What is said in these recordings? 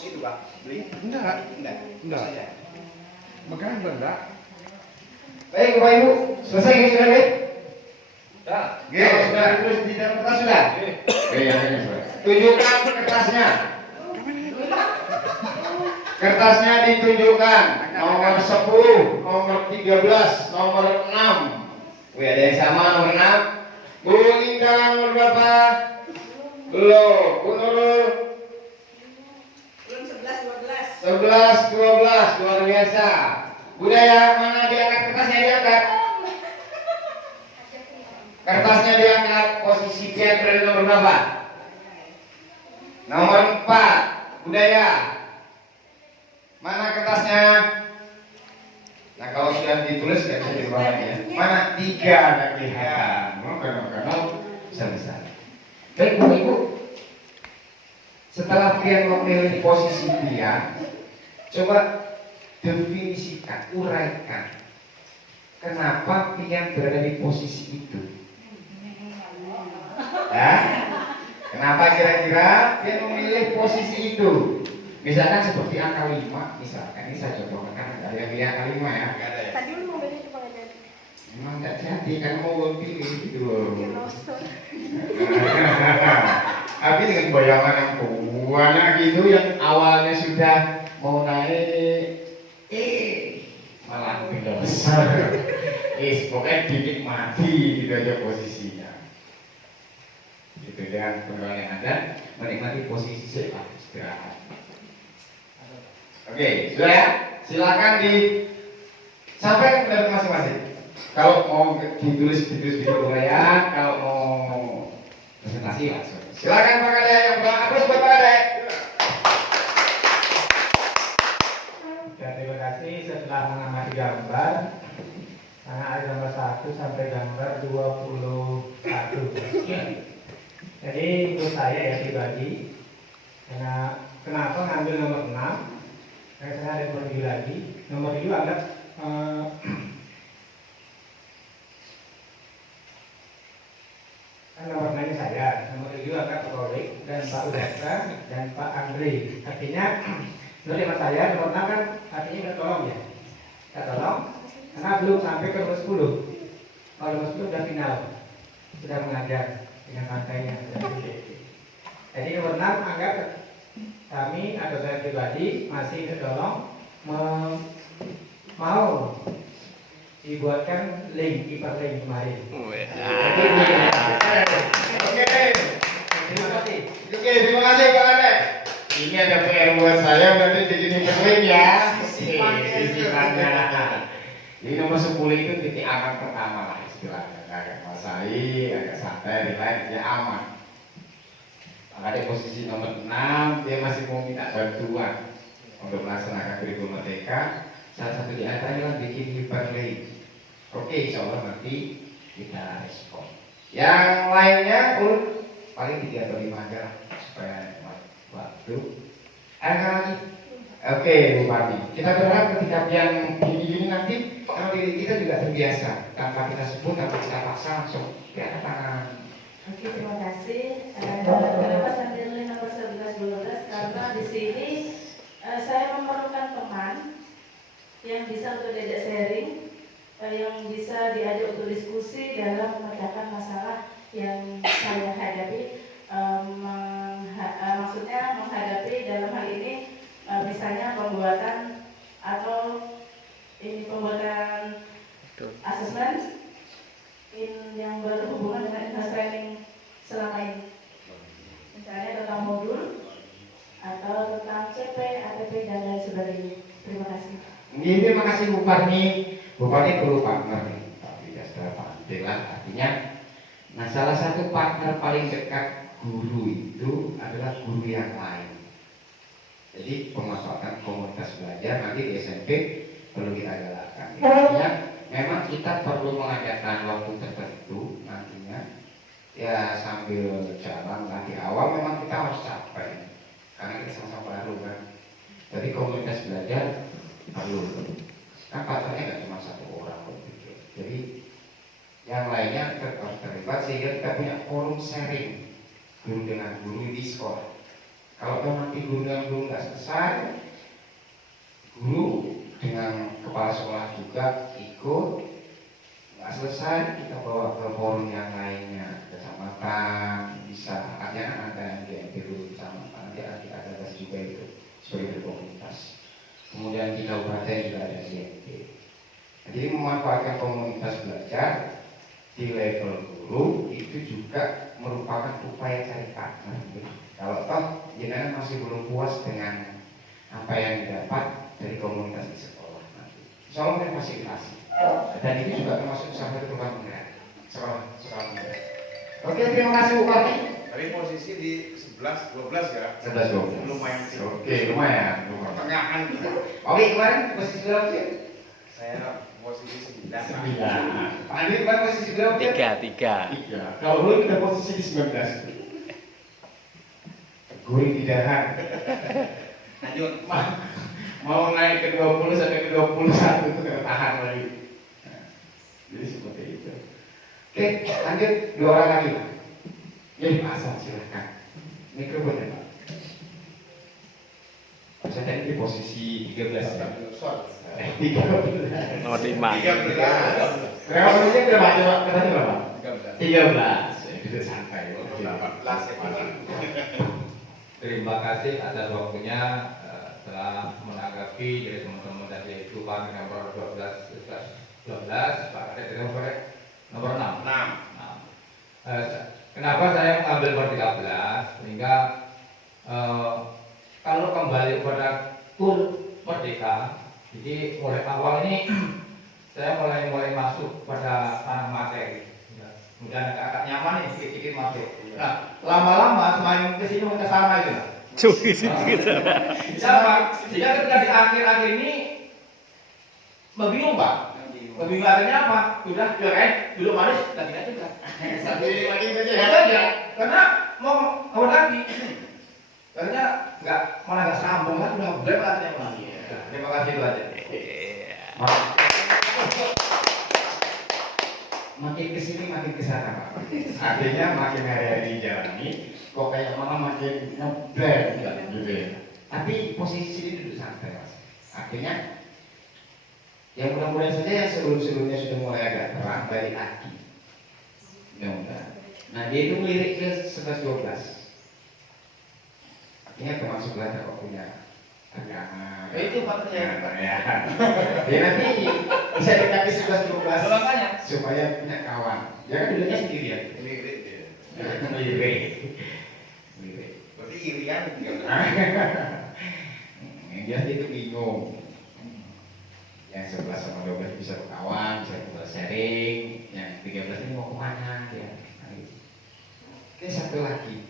bos gitu Pak? Beli? Enggak. Enggak saja. Makanya enggak. Baik Bapak Ibu, selesai ini sudah deh? Sudah. Sudah tulis di dalam kertas sudah? Ya, sudah. Tunjukkan kertasnya. Kertasnya ditunjukkan nomor 10, nomor 13, nomor 6. Wih, ada yang sama nomor 6. Bu Linda nomor berapa? Belum. Bu Nurul? Belum 11, 12. 11, 12, luar biasa. Budaya mana diangkat kertasnya diangkat? Kertasnya diangkat, posisi pian berada nomor berapa? Nomor 4. Budaya. Mana kertasnya? Nah kalau sudah ditulis nggak bisa diubah ya. Mana? 3 nggak kelihatan. Kalau besar-besar. Baik Bapak Ibu. Setelah pian memilih posisi pian, coba definisikan, uraikan kenapa pian berada di posisi itu. Ya? Kenapa kira-kira pian memilih posisi itu? Misalkan seperti angka 5, misalkan ini saya contohkan kan ada yang pilih angka 5 ya. Enggak ada ya. Tadi lu mau beli cuma nggak jadi. Memang nggak jadi kan mau pilih gitu loh. Tapi dengan bayangan yang banyak gitu yang awalnya sudah mau naik, malah belum besar. Pokoknya dinikmati gitu aja posisinya. Gitu dengan penerbangan yang ada, menikmati posisi istirahat. Oke, sudah ya? Silakan disampaikan pendapat masing-masing. Kalau mau ditulis di uraian, kalau mau presentasi langsung. Silakan Pak Kade, yang pertama terus buat Pak Kade. Ya, terima kasih. Setelah mengamati gambar, karena ada gambar 1 sampai gambar 21. Jadi menurut saya ya pribadi, karena kenapa ngambil nomor 6? Karena saya ada nomor 7 lagi. Nomor 7 anggap kan nomor 9 saya, nomor 7 anggap Pak Rolik dan Pak Udastra dan Pak Andri. Artinya menurut hemat saya nomor 6 kan artinya kita tolong ya. Kita tolong karena belum sampai ke nomor 10. Kalau nomor 10 sudah final, sudah mengajar dengan pantainya. Jadi nomor 6 anggap kami atau saya pribadi masih tertolong mau dibuatkan link hyperlink kemarin. Terima kasih. Oke, terima kasih Pak Kade. Ini ada PR buat saya, berarti bikin hiperlink ya. Sisipannya. Jadi nomor 10 itu titik aman pertama lah istilahnya. Agak masai, agak santai, relax, ya aman. Ada posisi nomor 6, dia masih mau minta bantuan untuk melaksanakan kurikulum merdeka. Salah satu di antaranya bikin hyperlink. Oke, insya Allah nanti kita respon. Yang lainnya paling 3 atau 5 aja lah, supaya waktu. Ada lagi? Oke, Bu Parti. Kita berharap ketika yang gini nanti kalau diri kita juga terbiasa, tanpa kita sebut, tanpa kita paksa langsung di atas tangan. Oke, terima kasih. Kenapa sambil nomor 11, 12? Karena di sini saya memerlukan teman yang bisa untuk diajak sharing, yang bisa diajak untuk diskusi dalam memecahkan masalah yang saya hadapi. Maksudnya menghadapi dalam hal ini misalnya pembuatan atau pembuatan asesmen yang berhubungan dengan in-house training selama ini, misalnya tentang modul atau tentang CP, ATP dan lain sebagainya. Terima kasih. Terima kasih Bu Parni. Bu Parni perlu partner nih, tapi ya sudah lah artinya. Nah, salah satu partner paling dekat guru itu adalah guru yang lain. Jadi pemanfaatan komunitas belajar nanti di SMP perlu kita galakkan. Artinya memang kita perlu mengadakan waktu tertentu nantinya. Ya sambil jalan di awal memang kita harus capek karena kita sama-sama baru kan. Jadi komunitas belajar perlu. Kan partnernya nggak cuma 1 orang gitu. Jadi yang lainnya harus terlibat sehingga kita punya forum sharing guru dengan guru di sekolah. Kalau nanti guru yang belum nggak selesai, guru dengan kepala sekolah juga ikut, nggak selesai kita bawa ke forum yang lainnya, kecamatan bisa, artinya ada yang di MPU kecamatan, nanti ada gas juga itu sebagai komunitas. Kemudian di kabupaten juga ada CMP. Jadi memanfaatkan komunitas belajar di level guru itu juga merupakan upaya cari partner. Kalau toh jenengan masih belum puas dengan apa yang didapat dari komunitas di sekolah nanti, insya Allah kita fasilitasi. Dan itu juga termasuk sampai program penggerak sekolah penggerak. Oke, terima kasih Bu Karni. Tapi posisi di 11, 12 ya. 11 12. Lumayan sih. Oke, lumayan. Pertengahan. Oke, kemarin posisi berapa sih? Saya posisi 9. 9. Pak Andi kemarin posisi berapa? 3. Kalau lu udah posisi di 19. Gurih di dahan. Lanjut. Mau naik ke 20 sampai ke 21 itu nggak tahan lagi. Nah, jadi seperti itu. Oke, lanjut 2 orang lagi Pak. Ya dipasang silahkan. Mikrofonnya Pak. Saya tadi di posisi 13 ya. 13. Nomor 5. 13. Berapa posisinya berapa? Coba katanya berapa? 13. 13. Ya, itu santai. 18 ya Pak. Terima kasih atas waktunya telah menanggapi dari teman-teman dari Tuhan nomor 12, Pak Kadek nomor 6. Kenapa saya mengambil nomor 13? Sehingga kalau kembali pada kur merdeka, jadi mulai awal ini saya mulai masuk pada tanah materi. Kemudian agak nyaman nih, sedikit masuk. Nah, lama-lama semakin kesini ke sana itu. Sama, sehingga ketika di akhir-akhir ini membingung Pak. Membingung akhirnya apa? Sudah duduk manis, dan tidak juga. Karena mau lagi. Karena malah nggak sambung kan, udah berat ya Pak. Terima kasih itu aja. Makin kesini makin kesana Pak. Artinya makin hari-hari dijalani, kok kayak malah makin ngeblend gitu ya. Tapi posisi sini duduk santai Mas. Artinya yang mudah-mudahan saja yang sebelum-sebelumnya sudah mulai agak terang dari Aki. Mudah-mudahan. Nah dia itu melirik ke 11-12. Artinya termasuk belajar kok punya agama. Itu faktornya. Ya. Ya nanti bisa dekati 11-12 Makanya supaya punya kawan. Ya kan duduknya sendirian. lirik dia. Lirik. Berarti irian juga. Yang jelas itu bingung. Yang 11 sama 12 bisa berkawan, bisa sharing. Yang 13 ini mau kemana ya? Oke, satu lagi.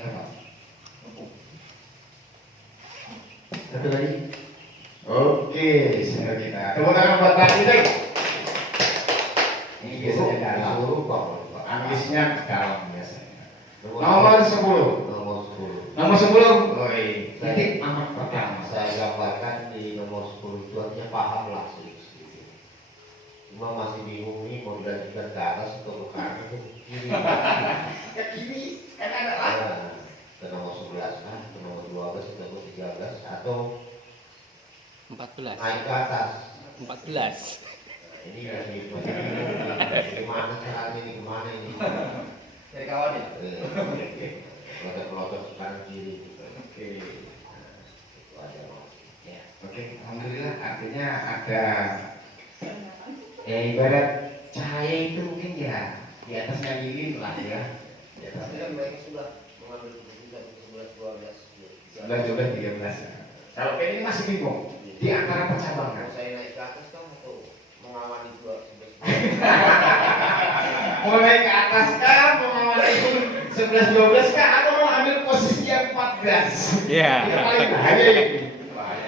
Apa? Satu lagi. Oke, senior kita. Tepuk tangan buat Pak Andi. Ini biasanya dalam. Ambisnya dalam biasanya. Nomor 10. Nomor 10. Oi, titik amat pertama. Saya gambarkan di nomor 10 itu artinya paham lah sedikit. Cuma masih bingung nih mau dilanjutkan ke atas atau ke kanan ke kiri. Ke kiri, kan ada lah. Nah, ke nomor 11 kan, ke nomor 12, ke nomor 13 atau 14. naik ke atas. 14. Nah, ini lagi masih bingung gimana caranya ini, kemana ini. Dari kawan ya? Pelotot ke kanan kiri. Oke. Nah, itu aja Mas. Ya, oke. Alhamdulillah artinya ada ibarat cahaya itu mungkin ya di atasnya lilin lah ya. Di Tapi atasnya kan mereka sudah mengambil keputusan 11, 12. 11, 12, 13. Kalau ini masih bingung di antara percabangan. Kalau saya naik ke atas kan untuk mengawali 11. Mulai ke atas kah, mengawali 11, 12 kah, atau mau ambil posisi yang 14? Iya. Itu paling bahaya ini.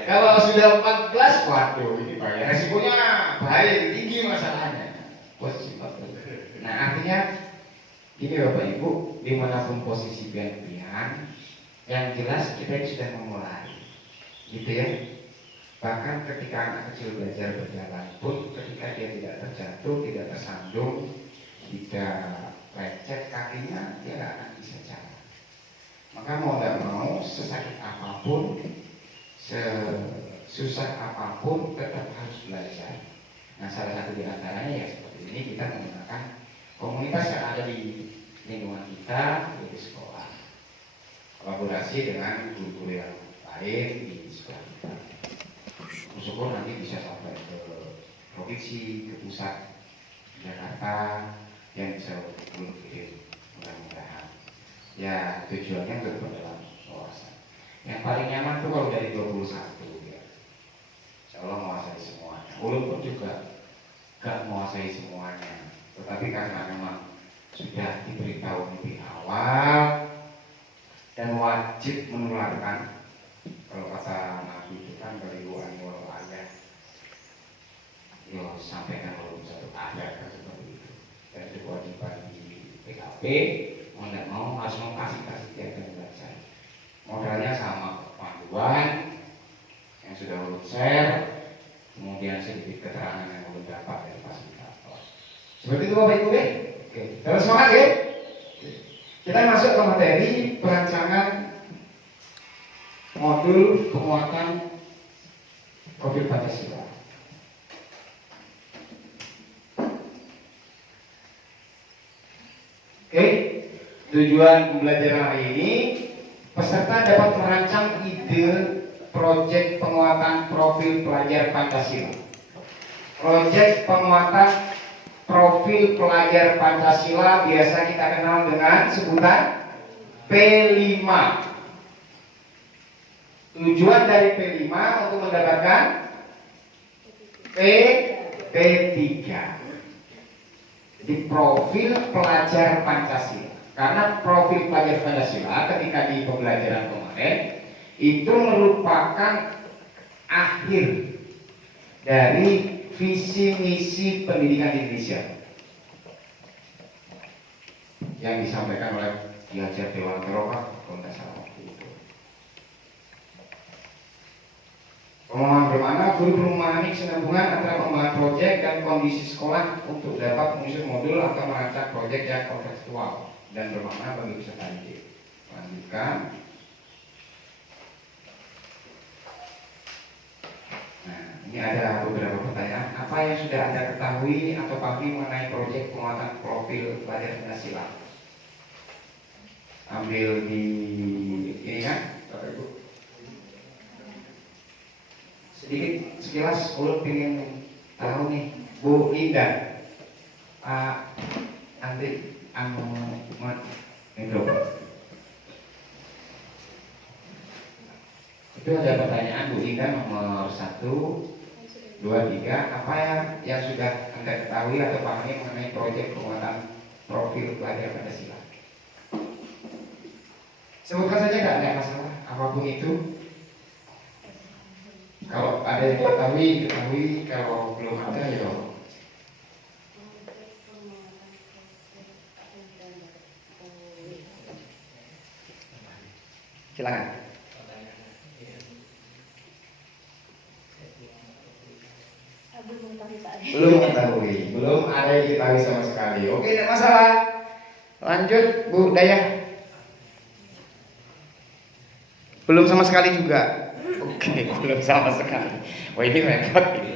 Kalau sudah 14, waduh ini bahaya. Resikonya bahaya, tinggi masalahnya. Posisi 14. Nah artinya gini Bapak Ibu, dimanapun posisi pilihan, yang jelas kita ini sudah memulai, gitu ya. Bahkan ketika anak kecil belajar berjalan pun, ketika dia tidak terjatuh, tidak tersandung, tidak lecet kakinya, dia nggak akan bisa jalan. Maka mau nggak apapun, sesusah apapun tetap harus belajar. Nah, salah satu di antaranya ya seperti ini, kita menggunakan komunitas yang ada di lingkungan kita, di sekolah, kolaborasi dengan guru-guru yang lain di sekolah kita. Syukur nanti bisa sampai ke provinsi, ke pusat Jakarta, yang bisa kirim, mudah-mudahan. Ya tujuannya untuk perdalam wawasan. Yang paling nyaman tuh kalau dari 21 ya. Insya Allah menguasai semuanya. Walaupun juga gak menguasai semuanya, tetapi karena memang sudah diberitahu lebih awal dan wajib menularkan. Kalau kata Nabi itu kan dari luar ayat, yo sampaikan walaupun satu ayat kan seperti itu. Dan itu kewajiban di PKP, mau tidak mau harus kasih tiap dan belajar. Modalnya sama, panduan yang sudah urut share, kemudian sedikit keterangan yang belum dapat dari fasilitator. Seperti itu Bapak Ibu ya. Oke, terus semangat ya. Kita masuk ke materi perancangan modul penguatan profil Pancasila. Oke, tujuan pembelajaran hari ini, peserta dapat merancang ide proyek penguatan profil pelajar Pancasila. Proyek penguatan profil pelajar Pancasila biasa kita kenal dengan sebutan P5. Tujuan dari P5 untuk mendapatkan P3. Jadi profil pelajar Pancasila. Karena profil pelajar Pancasila ketika di pembelajaran kemarin itu merupakan akhir dari visi misi pendidikan di Indonesia yang disampaikan oleh Ki Hajar Dewantara kalau tidak salah waktu itu. Pemahaman bermakna guru perlu memahami kesinambungan antara pengembangan proyek dan kondisi sekolah untuk dapat menyusun modul atau merancang proyek yang kontekstual dan bermakna bagi peserta didik. Lanjutkan. Nah, ini ada beberapa pertanyaan. Apa yang sudah Anda ketahui atau pahami mengenai proyek penguatan profil pelajar Pancasila? Ambil di ini kan, Bapak Ibu. Sedikit sekilas, ulun pengen tahu nih, Bu Indah, Pak Andri, itu ada pertanyaan Bu Indah nomor 1, 2, 3. Apa yang sudah Anda ketahui atau pahami mengenai proyek penguatan profil pelajar Pancasila? Sebutkan saja, tidak ada masalah apapun itu. Kalau ada yang ketahui, kalau belum ada ya silakan. Belum mengetahui, belum ada yang diketahui sama sekali. Oke, tidak masalah. Lanjut Bu Dayah. Belum sama sekali juga. Oke, belum sama sekali. Wah, ini repot ini.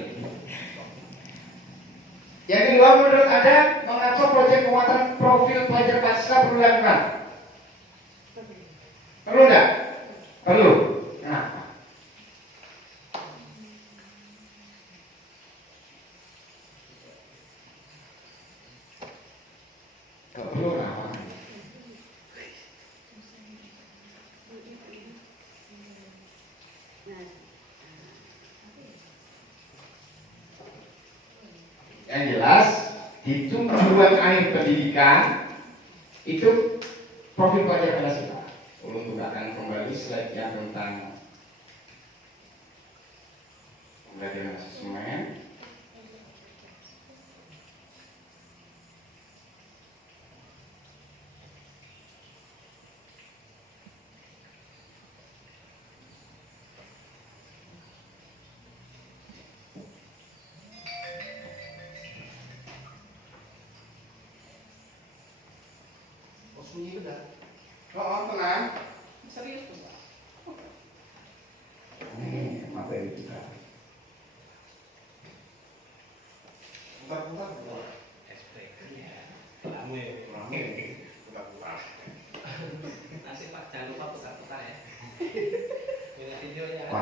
Yang kedua, menurut Anda, mengapa proyek penguatan profil pelajar Pancasila perlu dilakukan? Perlu enggak? Perlu. Kenapa? Kalau perlu kenapa? Yang jelas di tujuan akhir pendidikan itu profil pelajar Pancasila. Ulun bukakan kembali slide yang tentang pembelajaran asesmen. Oh, tenang. Serius, Pak.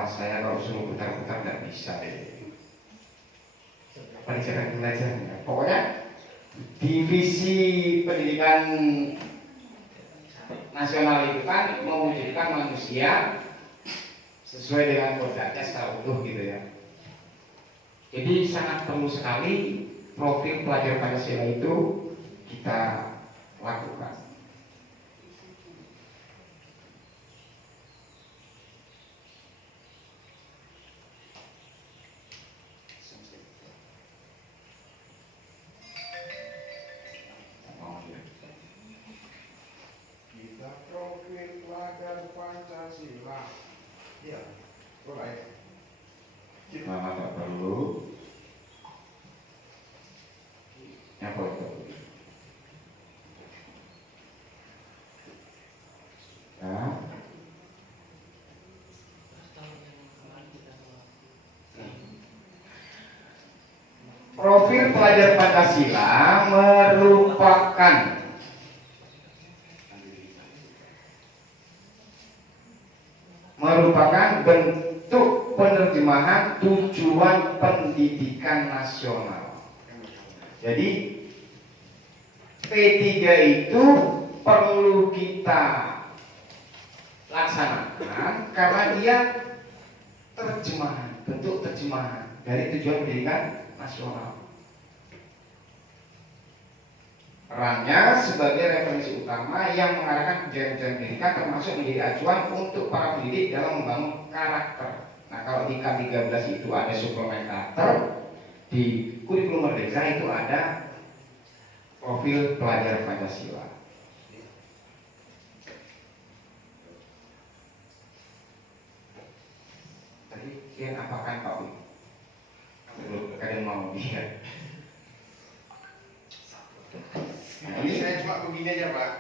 saya kalau suruh putar-putar nggak bisa deh. Pelajaran belajarnya. Pokoknya divisi pendidikan nasional itu kan mewujudkan manusia sesuai dengan kodratnya secara utuh gitu ya. Jadi sangat perlu sekali profil pelajar Pancasila itu kita lakukan. Kita profil pelajar Pancasila. Iya, boleh. Mama tak perlu. Yang foto. Nah. Profil pelajar Pancasila merupakan bentuk penerjemahan tujuan pendidikan nasional. Jadi P3 itu perlu kita laksanakan karena dia terjemahan, bentuk terjemahan dari tujuan pendidikan nasional. Perannya sebagai referensi utama yang mengarahkan kebijakan pendidikan termasuk menjadi acuan untuk para pendidik dalam membangun karakter. Nah, kalau di K13 itu ada suplemen karakter, di kurikulum merdeka itu ada profil pelajar Pancasila. Tadi kian apakan Pak Wi? Kalian mau lihat? Nah, ini saya cuma begini aja Pak.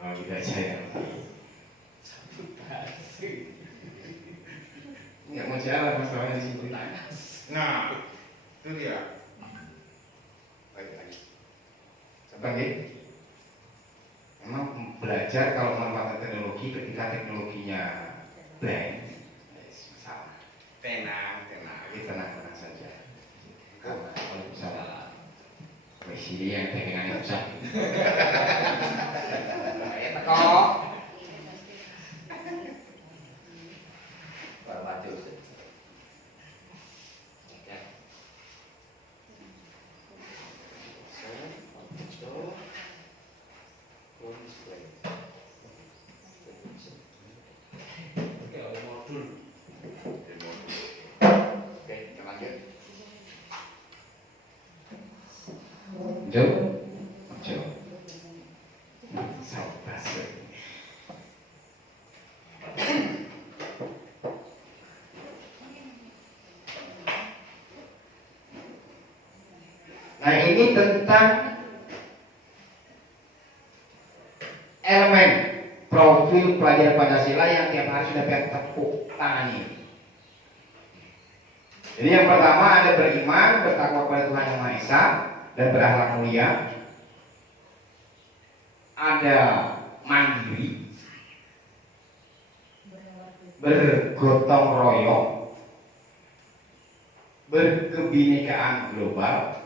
Oh, gitu aja ya. Nggak mau jalan masalahnya di situ. Nah, itu dia. Baik lagi. Sebagai memang belajar kalau memanfaatkan teknologi ketika teknologinya blank, salah. Tenang. Jadi tenang saja. Kalau bisa presiden yang dengan susah. Ya teko. Barbatu. Oke, kita lanjut. Jauh. Sabar. Nah, ini tentang elemen profil pelajar Pancasila yang tiap hari sudah tepuk tangani. Jadi yang pertama ada beriman, bertakwa kepada Tuhan Yang Maha Esa dan berakhlak mulia. Ada mandiri, bergotong royong, berkebinekaan global,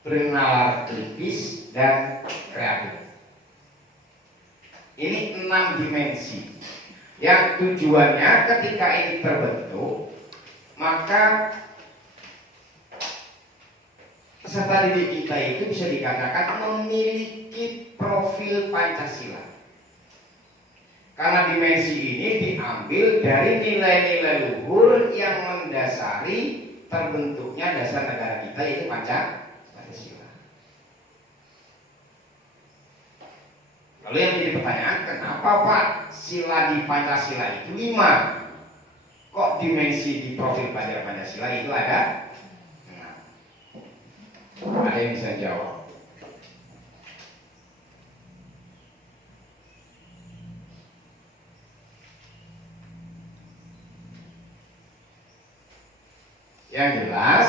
bernalar kritis dan kreatif. Ini 6 dimensi yang tujuannya ketika ini terbentuk, maka peserta didik kita itu bisa dikatakan memiliki profil Pancasila. Karena dimensi ini diambil dari nilai-nilai luhur yang mendasari terbentuknya dasar negara kita, yaitu Pancasila. Lalu yang menjadi pertanyaan, kenapa Pak sila di Pancasila itu 5? Kok dimensi di profil pelajar Pancasila itu ada? Ada yang bisa jawab? Yang jelas,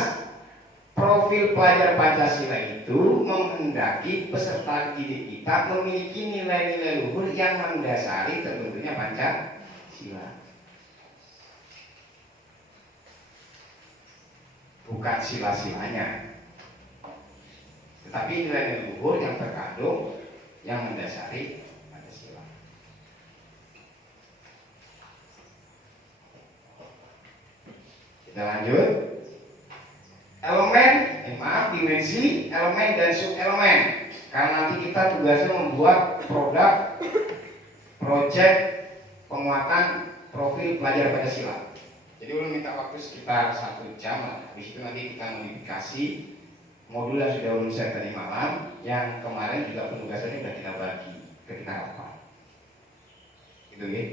profil pelajar Pancasila itu menghendaki peserta didik kita memiliki nilai-nilai luhur yang mendasari terbentuknya Pancasila. bukan sila-silanya, tetapi nilai-nilai luhur yang terkandung yang mendasari Pancasila. Kita lanjut. Dimensi, elemen dan subelemen. Karena nanti kita tugasnya membuat produk proyek penguatan profil pelajar Pancasila. Jadi ulun minta waktu sekitar 1 jam lah. Habis itu nanti kita modifikasi modul yang sudah ulun share tadi malam, yang kemarin juga penugasannya sudah kita bagi ketika rapat. Gitu ya.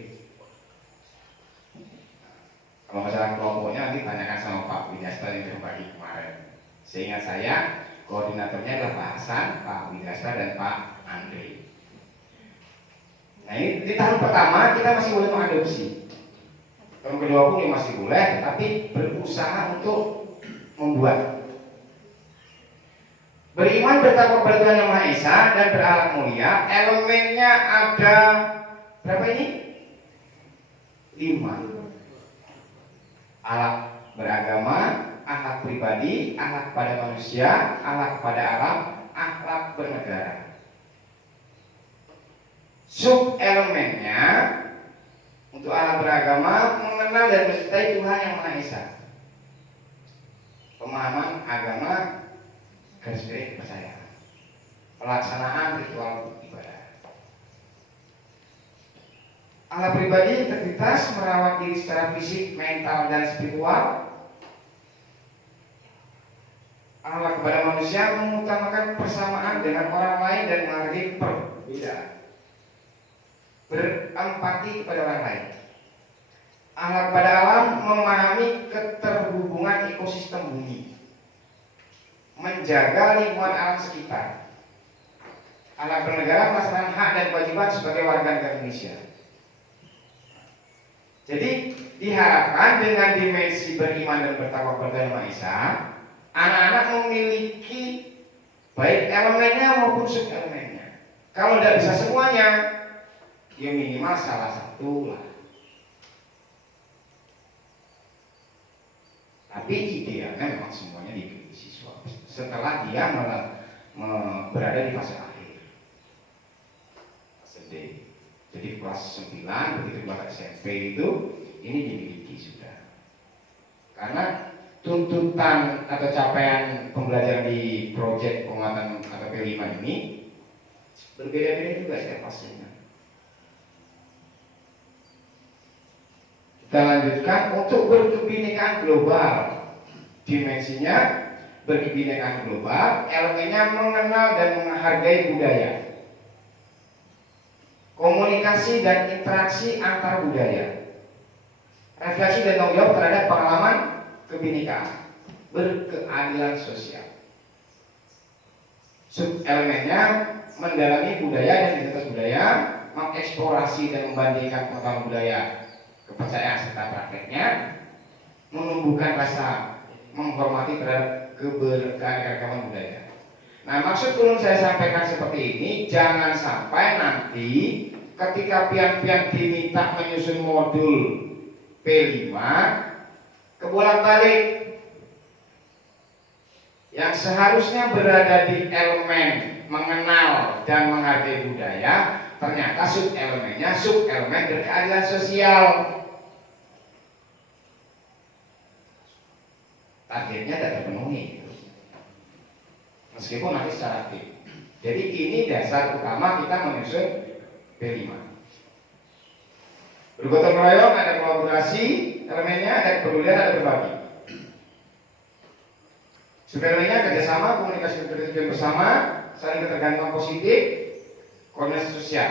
Kalau masalah kelompoknya nanti tanyakan sama Pak Widasta yang berbagi kemarin. Seingat saya koordinatornya adalah Pak Hasan, Pak Widasta dan Pak Andre. Nah ini di tahun pertama kita masih boleh mengadopsi. Tahun kedua pun masih boleh, tapi berusaha untuk membuat. Beriman, bertakwa kepada Tuhan Yang Maha Esa dan berakhlak mulia. Elemennya ada berapa ini? 5. Akhlak beragama, akhlak pribadi, akhlak pada manusia, akhlak pada alam, akhlak bernegara. Sub elemennya untuk akhlak beragama, mengenal dan mencintai Tuhan Yang Maha Esa. Pemahaman agama, garis miring kepercayaan, pelaksanaan ritual ibadah. Akhlak pribadi, integritas, merawat diri secara fisik, mental, dan spiritual. Akhlak kepada manusia, mengutamakan persamaan dengan orang lain dan menghargai perbedaan. Berempati kepada orang lain. Akhlak pada alam, memahami keterhubungan ekosistem bumi, menjaga lingkungan alam sekitar. Akhlak bernegara, melaksanakan hak dan kewajiban sebagai warga negara Indonesia. Jadi diharapkan dengan dimensi beriman dan bertakwa kepada Yang Maha Esa, anak-anak memiliki baik elemennya maupun subelemennya. Kalau tidak bisa semuanya, ya minimal salah satu lah. Tapi idealnya memang semuanya diikuti siswa setelah dia berada di fase akhir, fase D. Jadi kelas 9 begitu kelas SMP itu ini dimiliki sudah. Karena tuntutan atau capaian pembelajaran di proyek penguatan atau P5 ini berbeda-beda juga setiap fasenya. Kita lanjutkan untuk berkebinekaan global. Dimensinya berkebinekaan global, elemennya mengenal dan menghargai budaya, komunikasi dan interaksi antar budaya, refleksi dan tanggung jawab terhadap pengalaman kebinekaan, berkeadilan sosial. Sub-elemennya mendalami budaya dan identitas budaya, mengeksplorasi dan membandingkan pengetahuan budaya, kepercayaan serta prakteknya, menumbuhkan rasa menghormati terhadap keberagaman budaya. Nah, maksud turun saya sampaikan seperti ini, jangan sampai nanti ketika pian-pian diminta menyusun modul P5 kebolak-balik, yang seharusnya berada di elemen mengenal dan menghargai budaya, ternyata sub-elemennya sub-elemen berkeadilan sosial. Targetnya tidak terpenuhi, meskipun nanti secara aktif. Jadi ini dasar utama kita menyusun P5. Bergotong royong, ada kolaborasi, elemennya ada kepedulian, ada berbagi. Subelemennya kerjasama, komunikasi dan bersama, saling ketergantungan positif, koordinasi sosial.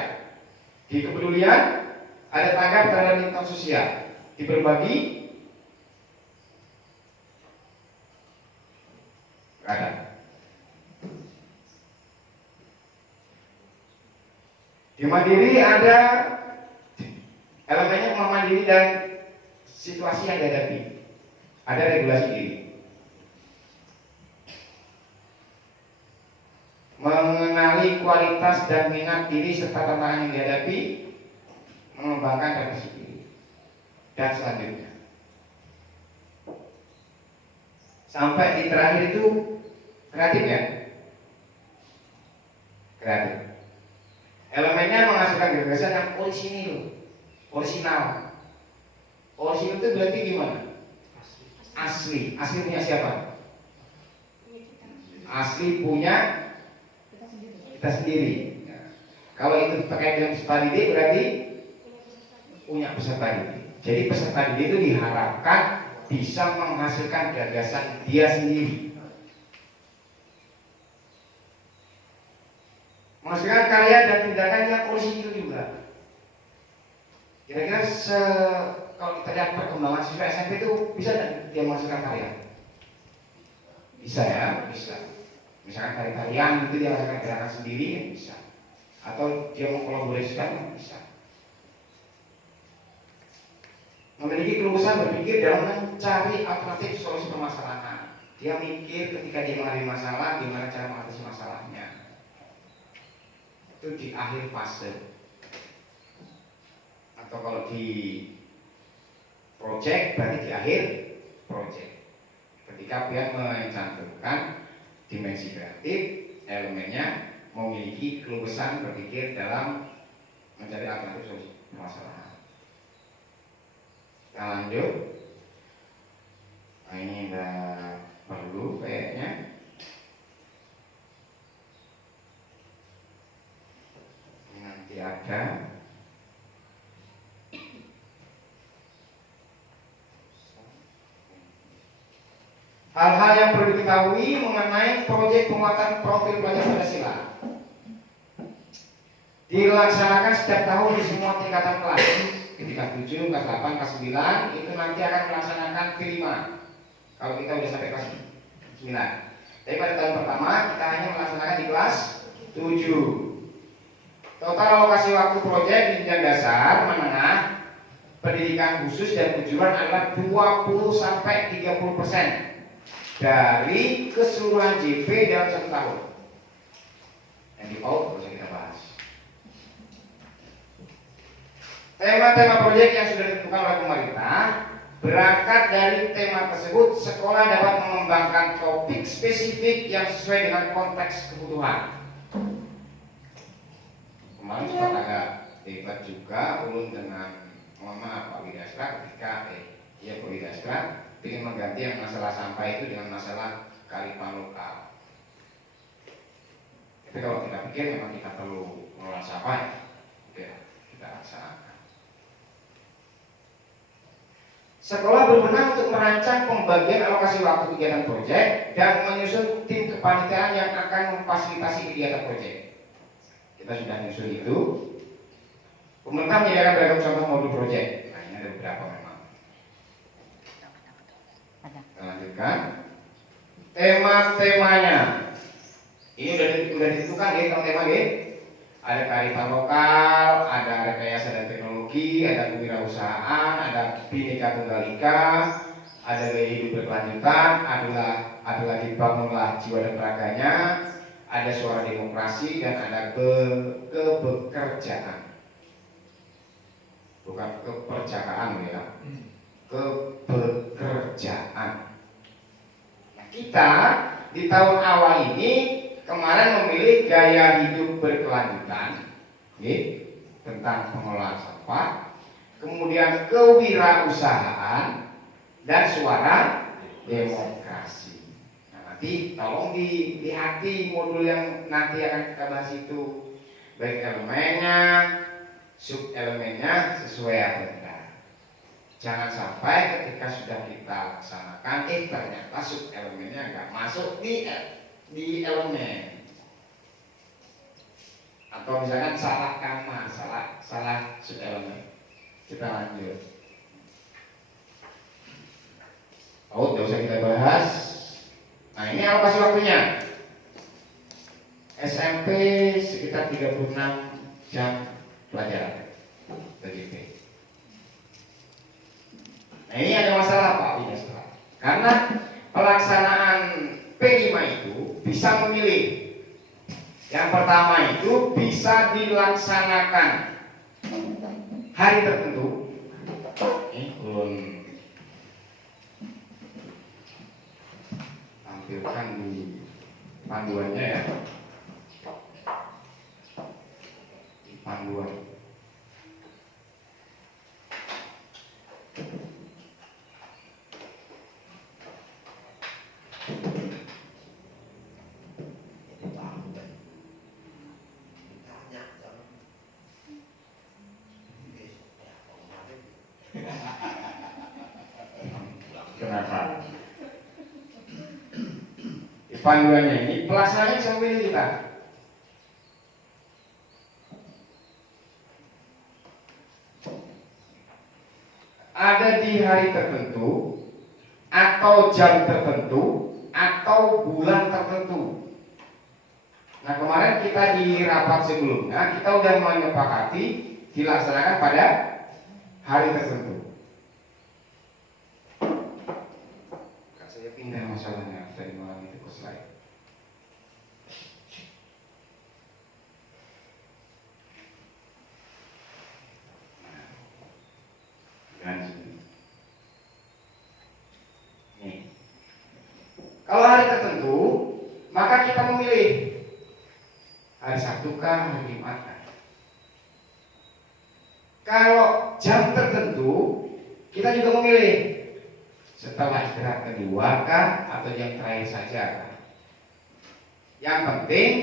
Di kepedulian ada tanggap terhadap lingkungan sosial. Di berbagi ada. Di mandiri ada elemennya pemahaman diri dan situasi yang dihadapi. Ada regulasi diri. Mengenali kualitas dan minat diri serta tantangan yang dihadapi, mengembangkan refleksi diri. Dan selanjutnya sampai di terakhir itu kreatif ya, kreatif. Elemennya menghasilkan gagasan yang orisinal. Orisinal itu berarti gimana? Asli. Asli punya siapa? Asli punya kita sendiri. Kalau itu terkait dengan peserta didik berarti punya peserta didik. Jadi peserta didik itu diharapkan bisa menghasilkan gagasan dia sendiri, menghasilkan karya dan tindakan yang orisinil juga. Kira-kira kalau kita lihat perkembangan siswa SMP itu bisa dan dia menghasilkan karya? Bisa ya, bisa. Misalkan tari-tarian itu dia menghasilkan gerakan sendiri ya bisa. Atau dia mengkolaborasikan bisa. Memiliki kelulusan berpikir dalam mencari alternatif solusi permasalahan. Dia mikir ketika dia menghadapi masalah, gimana cara mengatasi masalahnya. Itu di akhir fase. Atau kalau di project berarti di akhir project. Ketika dia mencantumkan dimensi kreatif, elemennya memiliki kelulusan berpikir dalam mencari alternatif solusi permasalahan. Kita lanjut. Nah, ini udah perlu kayaknya. Nanti ada. Hal-hal yang perlu diketahui mengenai proyek penguatan profil pelajar Pancasila. Dilaksanakan setiap tahun di semua tingkatan kelas. Ketika 7, kelas 8, kelas 9 itu nanti akan melaksanakan P5. Kalau kita udah sampai kelas 9. Tapi pada tahun pertama kita hanya melaksanakan di kelas 7. Total alokasi waktu proyek di jenjang dasar, menengah, pendidikan khusus dan kejuruan adalah 20-30% dari keseluruhan JP dalam 1 tahun. Yang di PAUD bisa kita bahas. Tema-tema proyek yang sudah ditentukan oleh pemerintah, berangkat dari tema tersebut, sekolah dapat mengembangkan topik spesifik yang sesuai dengan konteks kebutuhan. Kemarin sempat agak debat juga ulun dengan mohon maaf Pak Widastra ketika Pak Widastra ingin mengganti yang masalah sampah itu dengan masalah kearifan lokal. Tapi kalau kita pikir memang kita perlu mengelola sampah, ya kita laksanakan. Sekolah berwenang untuk merancang pembagian alokasi waktu kegiatan proyek dan menyusun tim kepanitiaan yang akan memfasilitasi kegiatan proyek. Kita sudah menyusun itu. Pemerintah menyediakan beragam contoh modul proyek. Nah, ini ada beberapa memang. Kita lanjutkan. Tema-temanya. Ini udah ditentukan ya tema ya. Ada kearifan lokal, ada rekayasa dan teknologi, ada kewirausahaan, ada Bhinneka Tunggal Ika, ada gaya hidup berkelanjutan, ada lagi bangunlah jiwa dan raganya, ada suara demokrasi dan ada kebekerjaan. Bukan keperjakaan ya, kebekerjaan. Nah, kita di tahun awal ini kemarin memilih gaya hidup berkelanjutan, tentang pengelolaan sampah, kemudian kewirausahaan dan suara demokrasi. Nah, nanti tolong dihati modul yang nanti akan kita bahas itu, baik elemennya, sub elemennya sesuai apa tidak. Jangan sampai ketika sudah kita laksanakan, ternyata sub elemennya nggak masuk di elemen, atau misalkan salah kama, salah sub elemen. Kita lanjut. Tidak usah kita bahas. Nah, ini alokasi waktunya. SMP sekitar 36 jam pelajaran TGP. Nah, ini ada masalah Pak Widastra. Karena pelaksanaan P5 itu bisa memilih. Yang pertama itu bisa dilaksanakan hari tertentu. Ini belum panduannya ini, pelaksananya bisa memilih kita. Ada di hari tertentu, atau jam tertentu, atau bulan tertentu. Nah kemarin kita di rapat sebelumnya, kita sudah menyepakati dilaksanakan pada hari tertentu. Saya pindah masalahnya dari malam itu ke slide. Dan nih, kalau hari tertentu, maka kita memilih hari Sabtu kah, hari Jumat kah. Kalau jam tertentu, kita juga memilih setelah istirahat kedua kah, atau jam terakhir saja kah. Yang penting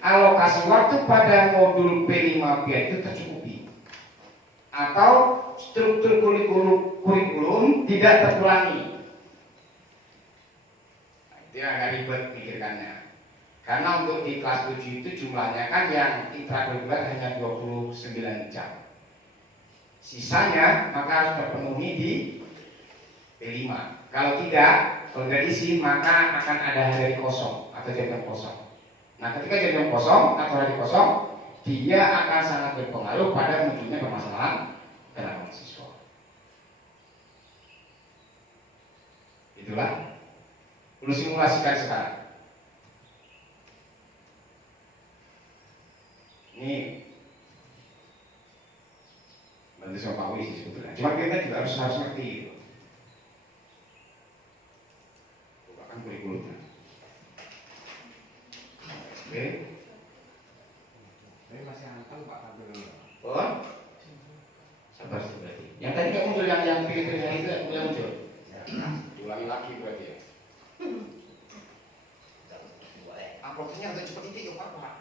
alokasi waktu pada modul P5P itu tercukupi, atau struktur kurikulum tidak terulangi. Nah, itu yang agak ribet pikirkannya. Karena untuk di kelas 7 itu jumlahnya kan yang intrakurikuler hanya 29 jam. Sisanya maka harus terpenuhi di P5. Kalau tidak, kalau tidak diisi, maka akan ada hari kosong atau jam kosong. Nah, ketika jam kosong atau hari kosong, dia akan sangat berpengaruh pada munculnya permasalahan dalam mahasiswa. Itulah perlu simulasikan sekarang. Ini bantu sama Pak Wi sih sebetulnya. Cuma kita juga harus ngerti itu. Bukan kurikulumnya. Oke. Ini masih hantam Pak Abdul. Oh, sabar berarti. Yang tadi kamu muncul yang pilih-pilihan itu mulai muncul. Ya, ulangi lagi berarti ya. Protesnya harus cepat titik ya Pak.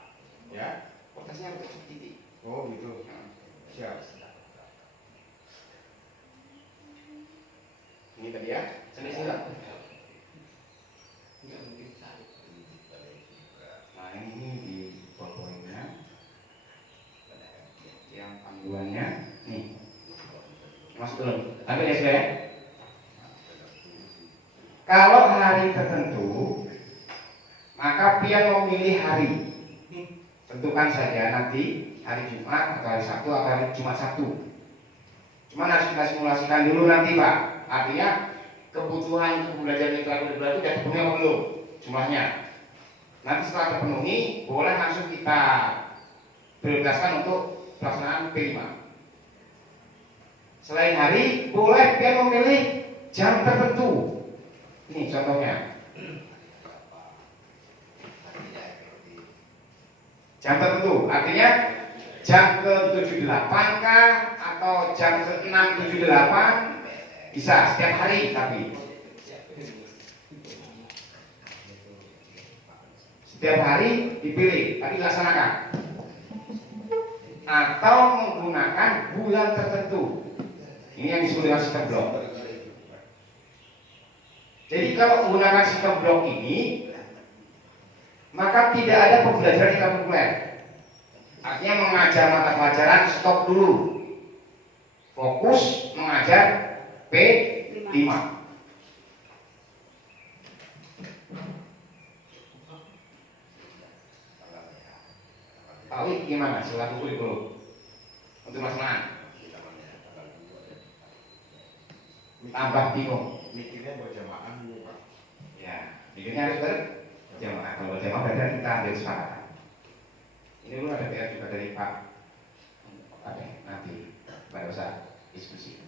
Ya, protesnya harus cepat titik. Oh gitu. Siap. Ini tadi ya, sila. Nah ini di powerpointnya, yang panduannya, nih, masuk dulu. Ambil ya sudah ya. Kalau hari tertentu, maka pian memilih hari. Tentukan saja nanti hari Jumat atau hari Sabtu atau hari Jumat Sabtu. Cuma harus kita simulasikan dulu nanti Pak. Artinya kebutuhan untuk belajar intrakurikuler itu sudah terpenuhi atau belum jumlahnya. Nanti setelah terpenuhi, boleh langsung kita prioritaskan untuk pelaksanaan P5. Selain hari, boleh dia memilih jam tertentu. Ini contohnya. Jam tertentu, artinya jam ke-78 kah atau jam ke-678 bisa setiap hari tapi setiap hari dipilih tapi dilaksanakan atau menggunakan bulan tertentu. Ini yang disebut dengan sistem blok. Jadi kalau menggunakan sistem blok ini, maka tidak ada pembelajaran intrakurikuler. Artinya mengajar mata pelajaran stop dulu. Fokus mengajar P5. Tahu gimana selaku kurikulum untuk pelaksanaan? Tambah bingung. Mikirnya berjamaah dulu Pak. Ya, mikirnya harus berjamaah. Kalau berjamaah berarti kita ambil kesepakatan. Ini dulu ada PR juga dari Pak. Nanti pada saat diskusi.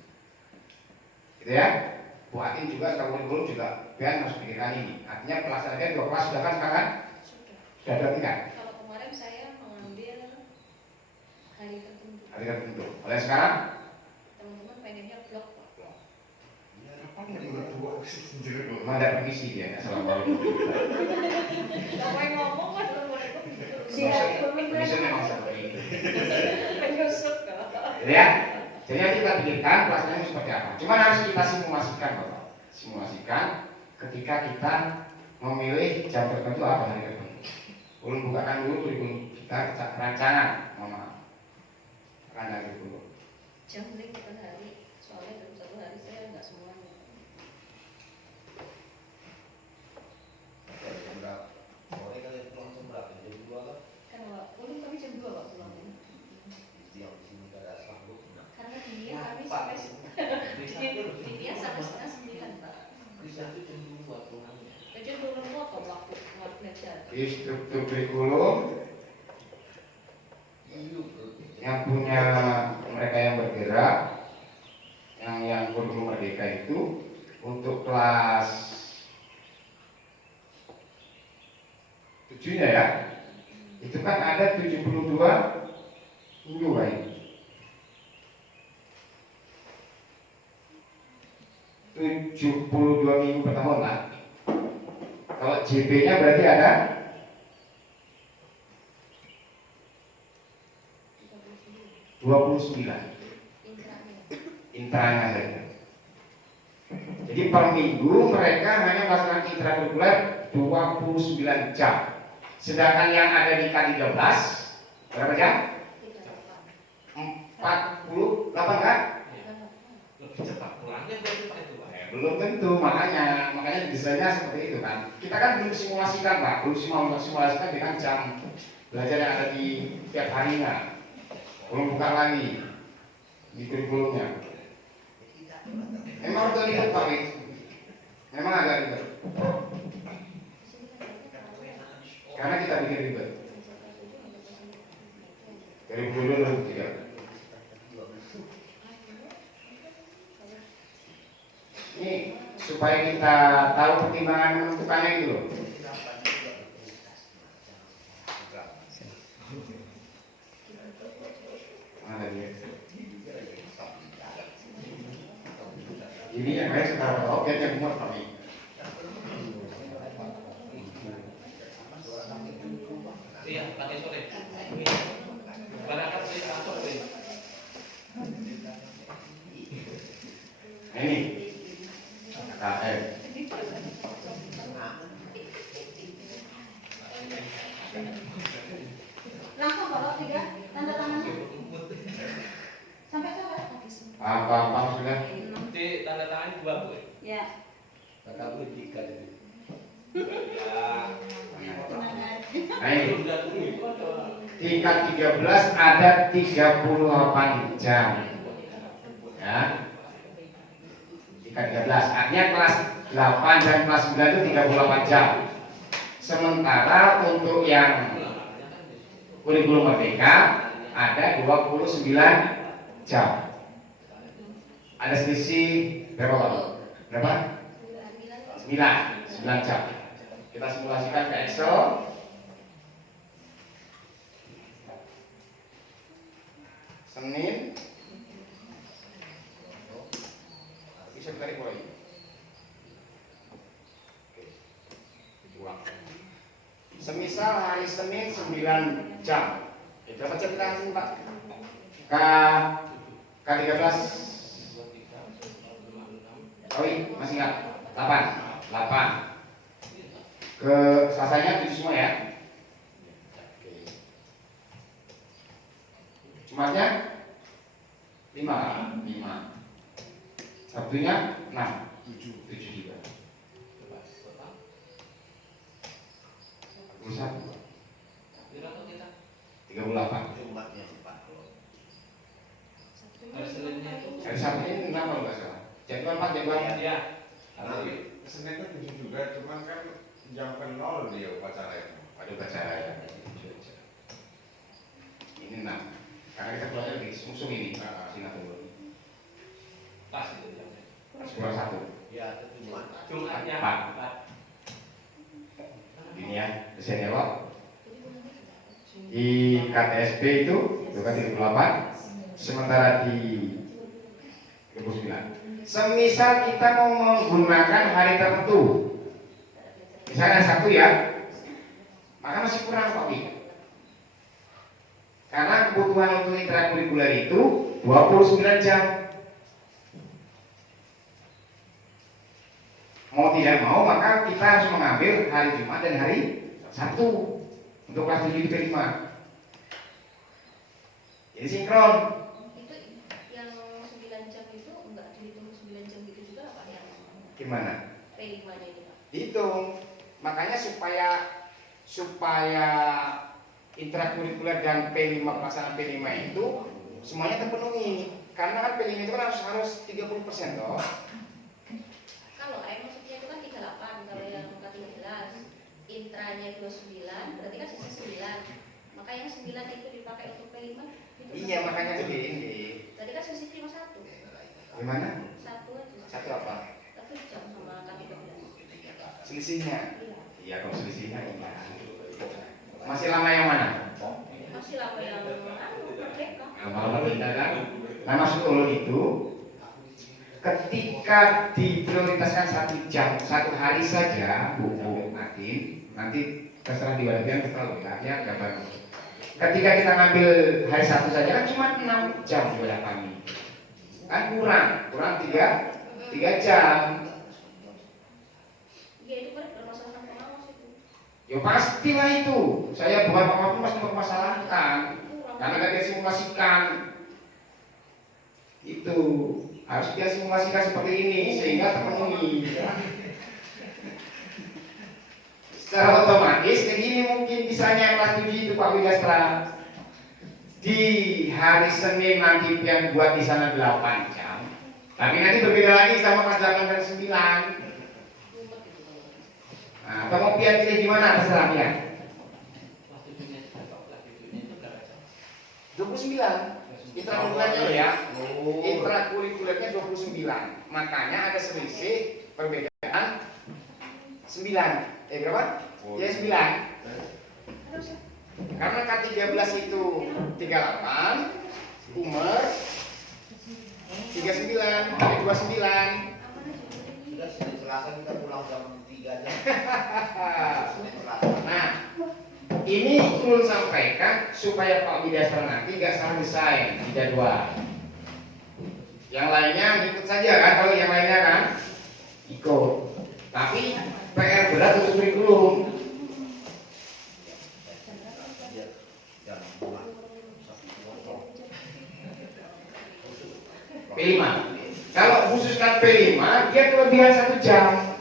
Gitu ya. Bu Atin juga kalau kurikulum juga PR harus pikirkan ini. Artinya pelaksanaannya 2 kelas sudah kan sekarang? Sudah ada tingkat. Kalau kemarin saya mengambil hari tertentu. Hari tertentu. Oleh sekarang? Teman-teman pengennya blok. Apa nggak dua sendiri? Ada permisi dia, nggak salah baru. Siapa yang ngomong kan Permisi memang seperti itu. penyusup. Ya, jadi nanti kita pikirkan pelaksanaannya seperti apa. Cuma harus kita simulasikan Bapak. Simulasikan ketika kita memilih jam tertentu apa hari tertentu. Ulun bukakan dulu kurikulum kita rancangan, mohon maaf. Rancangan kurikulum. Jam link per hari, soalnya dalam satu hari saya nggak semuanya. Sore kalian pulang jam berapa? Jam 2 kan? Kan ulun kami jam 2 Pak pulangnya. Yang di sini kada sanggup. Karena dia kami sampai dia sampai setengah 9 Pak. Bisa itu jam 2 pulangnya. Jadi ulun potong waktu belajar. Di struktur kurikulum yang punya mereka yang bergerak, yang kurikulum merdeka itu untuk kelas 7-nya ya, itu kan ada 72 minggu kan? 72 minggu per tahun lah. Kalau JB-nya berarti ada 29 intranya saja. Jadi per minggu mereka hanya melaksanakan intrakurikuler 29 jam. Sedangkan yang ada di K13 berapa jam? 48 kan? Lebih cepat pulangnya berarti Pak itu Pak. Belum tentu, makanya desainnya seperti itu kan. Kita kan belum simulasikan Pak, belum simulasikan dengan jam belajar yang ada di tiap harinya. Belum buka lagi di kurikulumnya. Memang betul ribet Pak, memang agak ribet. Karena kita bikin ribet. Dari dulu tidak. Ini supaya kita tahu pertimbangan menentukannya itu loh. Mana dia? Ini yang saya sudah tahu, dia muat kami. Iya, pakai sore. Barangkali saya kantor deh. Ini KM. Langsung Bapak 3 tanda tangannya. Sampai Apa sudah? Nanti tanda tangan 2 Bu. ya. Kakak gue 3 jadi. Ya. Nah ini tingkat 13 ada 38 jam. Ya. Tingkat 13 artinya kelas 8 dan kelas 9 itu 38 jam. Sementara untuk yang kurikulum merdeka ada 29 jam. Ada selisih berapa Pak? Berapa? 9 jam. Kita simulasikan ke Excel. Senin bisa ditarik mulai. Ulang. Semisal hari Senin 9 jam. Berapa jam kita langsung Pak? K13 masih enggak? 8 ke Selasanya 7 semua ya. Jumatnya 5 Sabtunya 6 7 juga 41 38 Jumatnya sih Pak. hari Sabtu ini 6 kalau nggak salah. Jadwal Pak, jadwal Ya. Nanti Senin kan 7 juga, cuman kan jam ke 0 dia upacara itu. ada upacara ya. Ini 6 karena kita keluarnya di sungsung ini Singapura Pas itu jamnya. sebulan 1 Ya, itu Jumat. Jumatnya. Pak. Ini ya desainnya Pak. Di KTSP itu kan 38, sementara di 29. Semisal kita mau menggunakan hari tertentu, misalnya Sabtu ya, maka masih kurang Pak Wi. Karena kebutuhan untuk intrakurikuler itu 29 jam. Mau tidak mau maka kita harus mengambil hari Jumat dan hari Sabtu untuk kelas 7 di P5. Jadi sinkron. Itu yang 9 jam itu enggak dihitung 9 jam gitu juga Pak yang Gimana? P5-nya itu Pak? Dihitung. Makanya supaya intrakurikuler dan P5 pelaksanaan P5 itu semuanya terpenuhi. Karena kan P5 itu kan harus 30% toh. Kalau maksudnya itu kan 38, kalau yang K13 intranya 29, berarti kan sisa 9. Maka yang 9 itu dipakai untuk P5 gitu. Iya, makanya begini. Tadi kan sisi cuma 1. Gimana? 1 aja. Satu apa? 1 jam sama K13. Selisihnya? Iya. Iya, kalau selisihnya iya. Masih lama yang mana? Masih lama yang merdeka. Lama kita kan? Nah, maksud ulun itu ketika diprioritaskan 1 jam, 1 hari saja, Bu Nadine, nanti terserah di bagian terserah wilayahnya gambar. Ketika kita ngambil hari Sabtu saja kan cuma 6 jam di wilayah kami, kan kurang 3 jam. Iya itu kan permasalahan pengawas itu. Ya pastilah itu. Saya bukan apa-apa pasti mempermasalahkan karena nggak disimulasikan. Itu harus dia simulasikan seperti ini sehingga terpenuhi. Secara otomatis kayak gini mungkin misalnya kelas 7 itu Pak Widastra di hari Senin nanti yang buat di sana 8 jam, tapi nanti berbeda lagi sama kelas 8 dan 9. Nah, atau mau pilih gimana terserah ya. 29 intrakurikulernya ya. Intrakurikulernya 29. Makanya ada selisih perbedaan 9. Berapa? Ya 9. Karena K13 itu 38, Umer 39, ada 29. Sudah Selasa kita pulang jam 3 aja. Nah, ini ulun sampaikan supaya Pak Widastra nanti nggak salah desain di jadwal. Yang lainnya ikut saja kan, kalau yang lainnya kan ikut. Tapi PR berat untuk kurikulum. P5. Kalau khususkan P5, dia kelebihan 1 jam.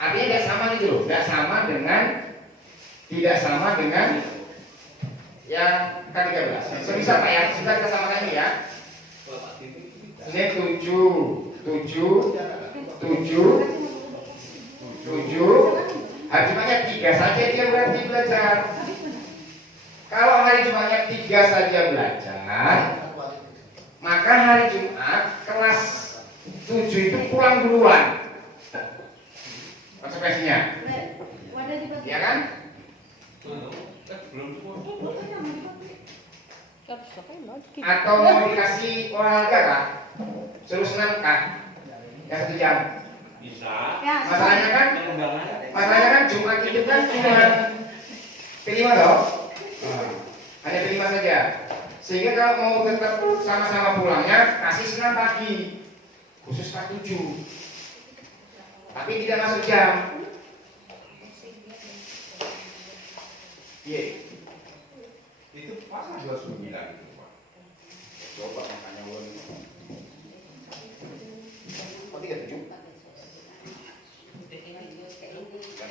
Artinya tidak sama gitu loh, tidak sama dengan yang K13. Semisal Pak ya, kita samakan ini ya. Ini 7, hari Jumatnya 3 saja dia berarti belajar. Kalau hari Jumatnya 3 saja belajar, maka hari Jumat kelas 7 itu pulang duluan konsekuensinya, ya kan? Atau mau dikasih olahraga kah? Suruh senam kah? Ya 1 jam. Bisa. Masalahnya kan Jumat itu kan cuma P5 toh? Hanya P5 saja. Sehingga kalau mau tetap sama-sama pulangnya, kasih senam pagi, khusus kelas 7. Tapi tidak masuk jam. Iya. Itu pasal 29 itu Pak. Coba makanya ulun. Kok 37?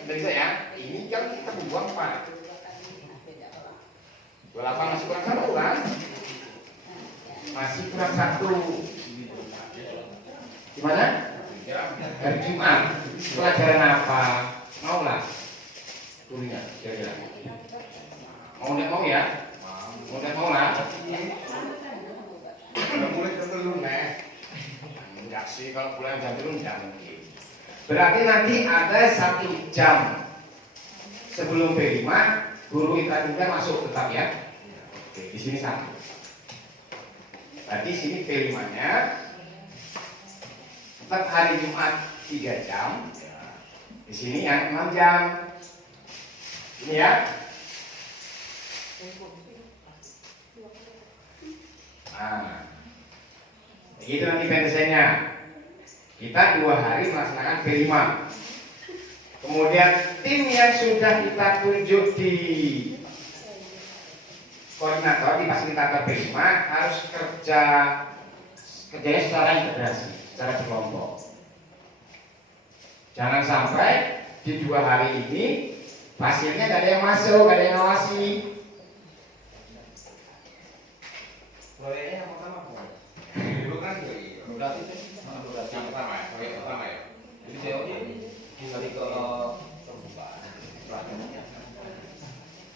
Dari saya, ini kan kita buang Pak. 28 masih kurang 1 kan? Masih kurang 1. Gimana? Hari Jumat. Pelajaran apa? Mau lah. Dulunya, kira-kira. Mau nggak mau ya? Mau nggak mau lah. Udah mulai tertelur nih. Enggak sih, kalau pulang jam dulu enggak mungkin. Berarti nanti ada 1 jam sebelum P5 guru intrakurikuler masuk tetap ya. Oke, di sini 1. Berarti sini P5-nya tetap hari Jumat 3 jam. Di sini yang 6 jam. Ini ya. Nah, begitu nanti pendesainnya. Kita 2 hari melaksanakan P5. Kemudian tim yang sudah kita tunjuk di koordinator, di fasilitator P5 harus kerjanya secara integrasi, secara berkelompok. Jangan sampai di 2 hari ini hasilnya gak ada yang masuk, gak ada yang ngawasi. Proyeknya yang pertama apa? Dulu kan berarti yang pertama ya, proyek pertama ya. Jadi COD kembali ke permukaan.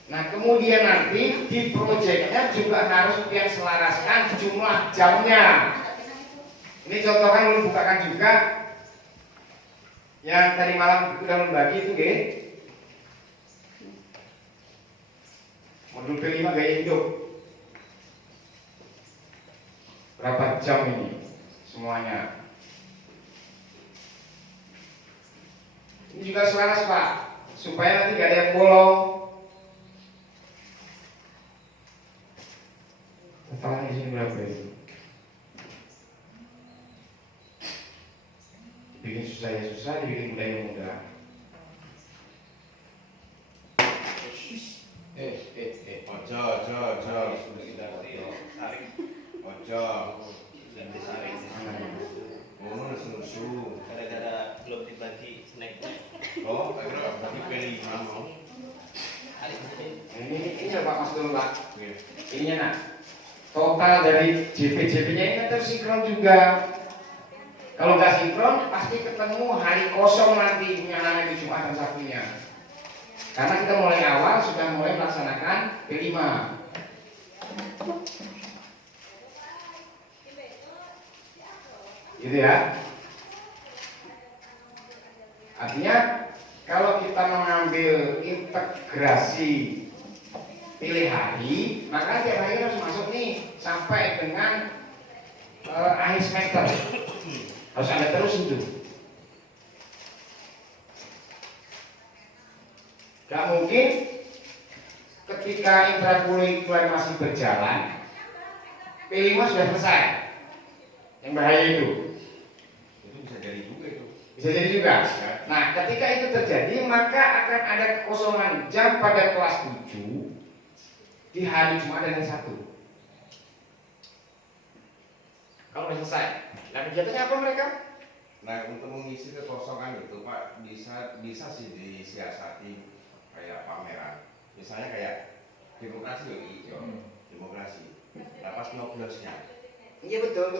Nah kemudian nanti di proyeknya juga harus yang selaraskan jumlah jamnya. Ini contoh kan belum bukakan juga yang tadi malam sudah membagi itu ya. Modul P5 gaya hidup. Berapa jam ini semuanya? Ini juga selaras Pak, supaya nanti gak ada yang bolong. Totalnya di sini berapa itu? Dibikin susah ya susah, dibikin mudah ya mudah. Ojo, susu. Gara-gara belum dibagi snacknya. Oh, akhirnya bagi P5 mau. Ini coba Mas dulu Pak. Ininya nak. Total dari JP-JP-nya ini kan tersinkron juga. Kalau nggak sinkron, pasti ketemu hari kosong nanti nyalanya di Jumat dan Sabtunya. Karena kita mulai awal sudah mulai melaksanakan P5. Gitu ya. Artinya kalau kita mengambil integrasi pilih hari, maka tiap hari harus masuk nih sampai dengan akhir semester. Harus ada terus itu. Gak mungkin ketika intrakurikuler masih berjalan, P5 sudah selesai. Yang bahaya itu. Itu bisa jadi juga itu. Bisa jadi juga. Nah, ketika itu terjadi, maka akan ada kekosongan jam pada kelas 7 di hari Jumat dan hari Sabtu. Kalau sudah selesai, nah kegiatannya apa mereka? Nah, untuk mengisi kekosongan itu Pak bisa sih disiasati kayak pameran. Misalnya kayak demokrasi loh, demokrasi. Pas 15-nya. Iya betul.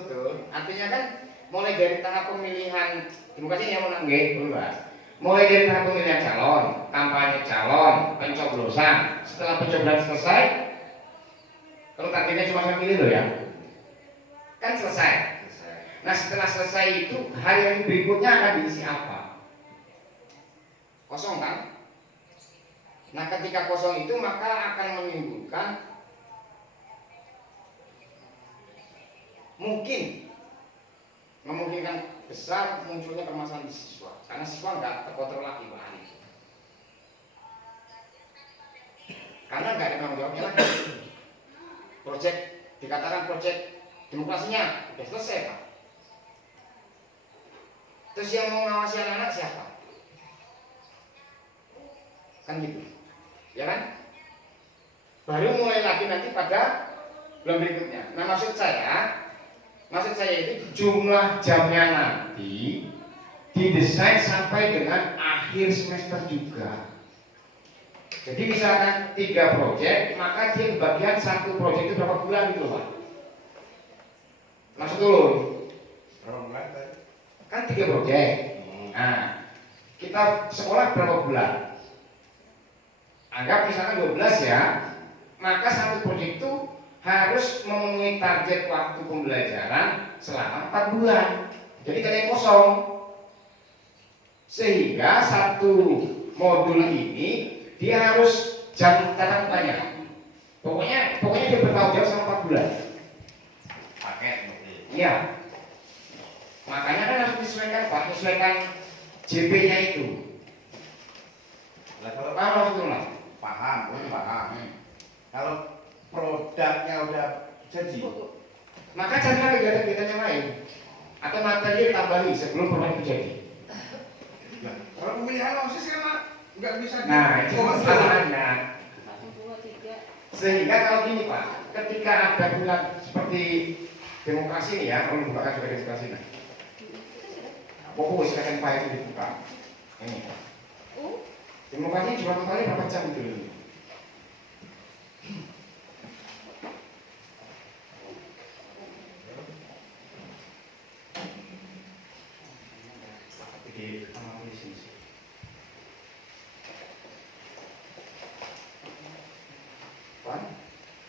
Artinya kan mulai dari tahap pemilihan demokrasi yang menang bahas. Mulai dari tahap pemilihan calon, kampanye calon, pencoblosan. Setelah pencoblosan selesai, kalau targetnya cuma saya pilih loh ya, kan selesai. Nah setelah selesai itu hari-hari berikutnya akan diisi apa? Kosong kan? Nah ketika kosong itu maka akan menimbulkan memungkinkan besar munculnya permasalahan di siswa karena siswa nggak terkontrol lagi Pak Hari, karena nggak ada tanggung jawabnya lagi. Proyek dikatakan proyek demokrasinya sudah selesai Pak, terus yang mau ngawasi anak-anak siapa? Kan gitu ya kan, baru mulai lagi nanti pada bulan berikutnya. Nah maksud saya itu jumlah jamnya nanti didesain sampai dengan akhir semester juga. Jadi misalkan 3 proyek, maka dia bagian 1 proyek itu berapa bulan gitu Pak? Maksud dulu Berapa bulan tadi? kan 3 proyek. Nah kita sekolah berapa bulan? Anggap misalkan 12 ya, maka 1 proyek itu harus memenuhi target waktu pembelajaran selama 4 bulan. Jadi tidak yang kosong. Sehingga 1 modul ini dia harus jam tatap mukanya. Pokoknya dia bertanggung jawab selama 4 bulan. Paket mungkin. Iya. Makanya kan harus disesuaikan Pak, menyesuaikan JP-nya itu. Nah, kalau Paham maksudnya? paham. Kalau produknya udah jadi, Maka carilah kegiatan-kegiatan yang lain. atau materi ditambahi sebelum permen itu jadi. Nah, kalau pemilihan OSIS kan nggak bisa Nah, itu masalahnya. 1, 2, 3. Sehingga kalau gini Pak, ketika ada bulan seperti demokrasi ini ya, kalau dibuka juga demokrasi ini. Fokus silakan Pak itu dibuka. Ini. Demokrasi cuma totalnya berapa jam itu ini?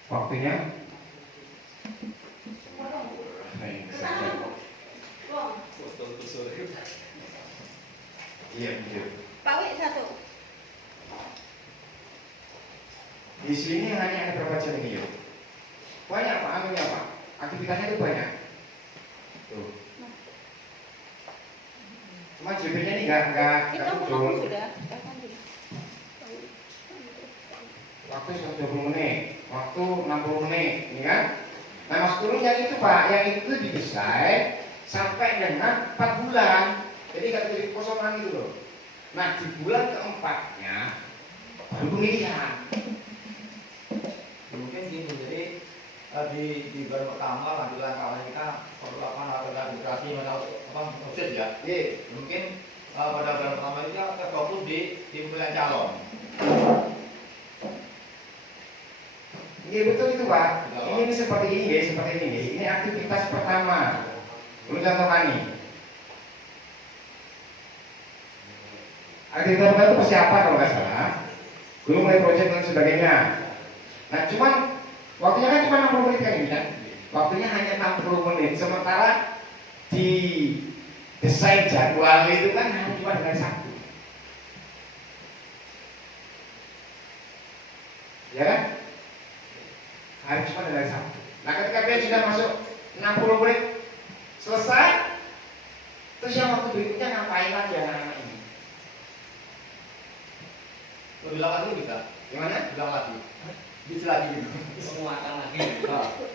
Waktunya iya betul. Pak Wi 1. Di sini hanya ada berapa jam ini ya? Banyak Pak, anunya Pak. Aktivitasnya itu banyak. Tuh. Cuma JP-nya ini nggak muncul. Sudah. Waktu 120 menit, waktu 60 menit, ini kan? Nah mas turunnya itu Pak, yang itu didesain sampai dengan 4 bulan. Jadi nggak jadi kosongan itu loh. Nah di bulan keempatnya baru pemilihan. Mungkin gini, jadi di bulan pertama lanjutan kawan kita perlu atau administrasi atau proses ya. Iya. Mungkin pada bulan pertama itu kita fokus di pemilihan calon. Iya betul itu Pak. Ini seperti ini, seperti ini. Ini aktivitas pertama. Lu contohkan nih. Aktivitas pertama itu persiapan kalau nggak salah. Belum mulai proyek dan sebagainya. Nah cuman waktunya kan cuma 60 menit kan ini kan. Waktunya hanya 60 menit. Sementara di desain jadwal itu kan hanya cuma dengan satu. Ya kan? Harus cuma dengan satu. Nah ketika dia sudah masuk 60 menit selesai, terus yang waktu berikutnya ngapain lagi anak-anak ini? Bilang lagi bisa? Gimana? Bilang lagi. Bisa lagi gitu. Penguatan lagi.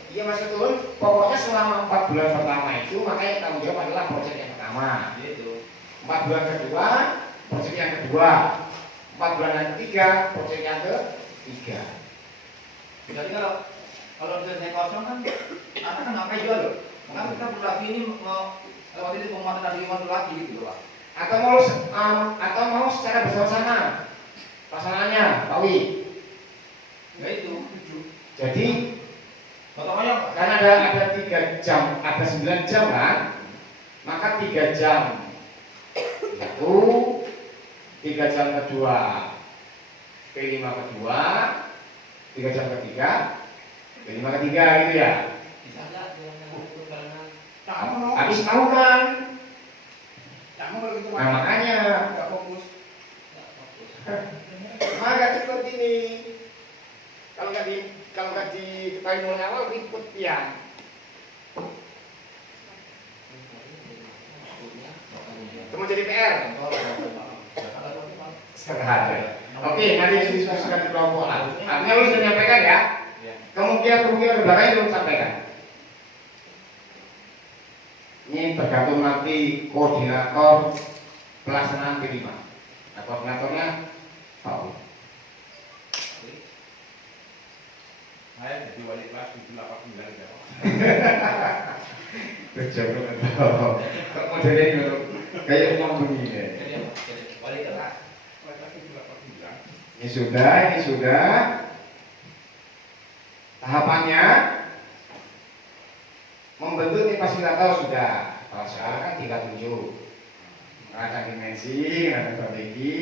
Iya Mas Ketul, pokoknya selama 4 bulan pertama itu makanya tanggung jawab adalah proyek yang pertama. Gitu. 4 bulan kedua, proyek yang kedua. 4 bulan yang ketiga, proyek yang ketiga. Jadi kalau desain kosong kan, anak kan ngapain juga loh. Karena kita perlu lagi ini lewat itu penguatan lagi masuk lagi gitu loh Pak. Atau mau secara bersama-sama pasangannya, Pak Wi. Ya itu. Jadi Contohnya kan ada 3 jam, ada 9 jam kan, maka 3 jam satu, 3 jam kedua, P5 kedua, 3 jam ketiga, P5 ketiga gitu ya. Habis tahu kan? Kamu kalau gitu Nah makanya nggak fokus. maka seperti ini. Kalau nggak diketahui mulai awal ribut ya. Itu mau jadi PR. Sederhana. Oke, nanti diskusikan di kelompok. Artinya lu sudah menyampaikan ya. Kemungkinan di belakangnya belum sampaikan. Ini tergantung nanti koordinator pelaksanaan P5. Nah, koordinatornya tahu. Saya jadi wali kelas 789 ya. Terjauh tahu. Kok modelnya ini kayak ngomong begini. wali kelas. Wali kelas 789. Ini sudah. Tahapannya membentuk tim fasilitator sudah. Kalau sekarang kan tinggal tunjuk, merancang dimensi, merancang strategi,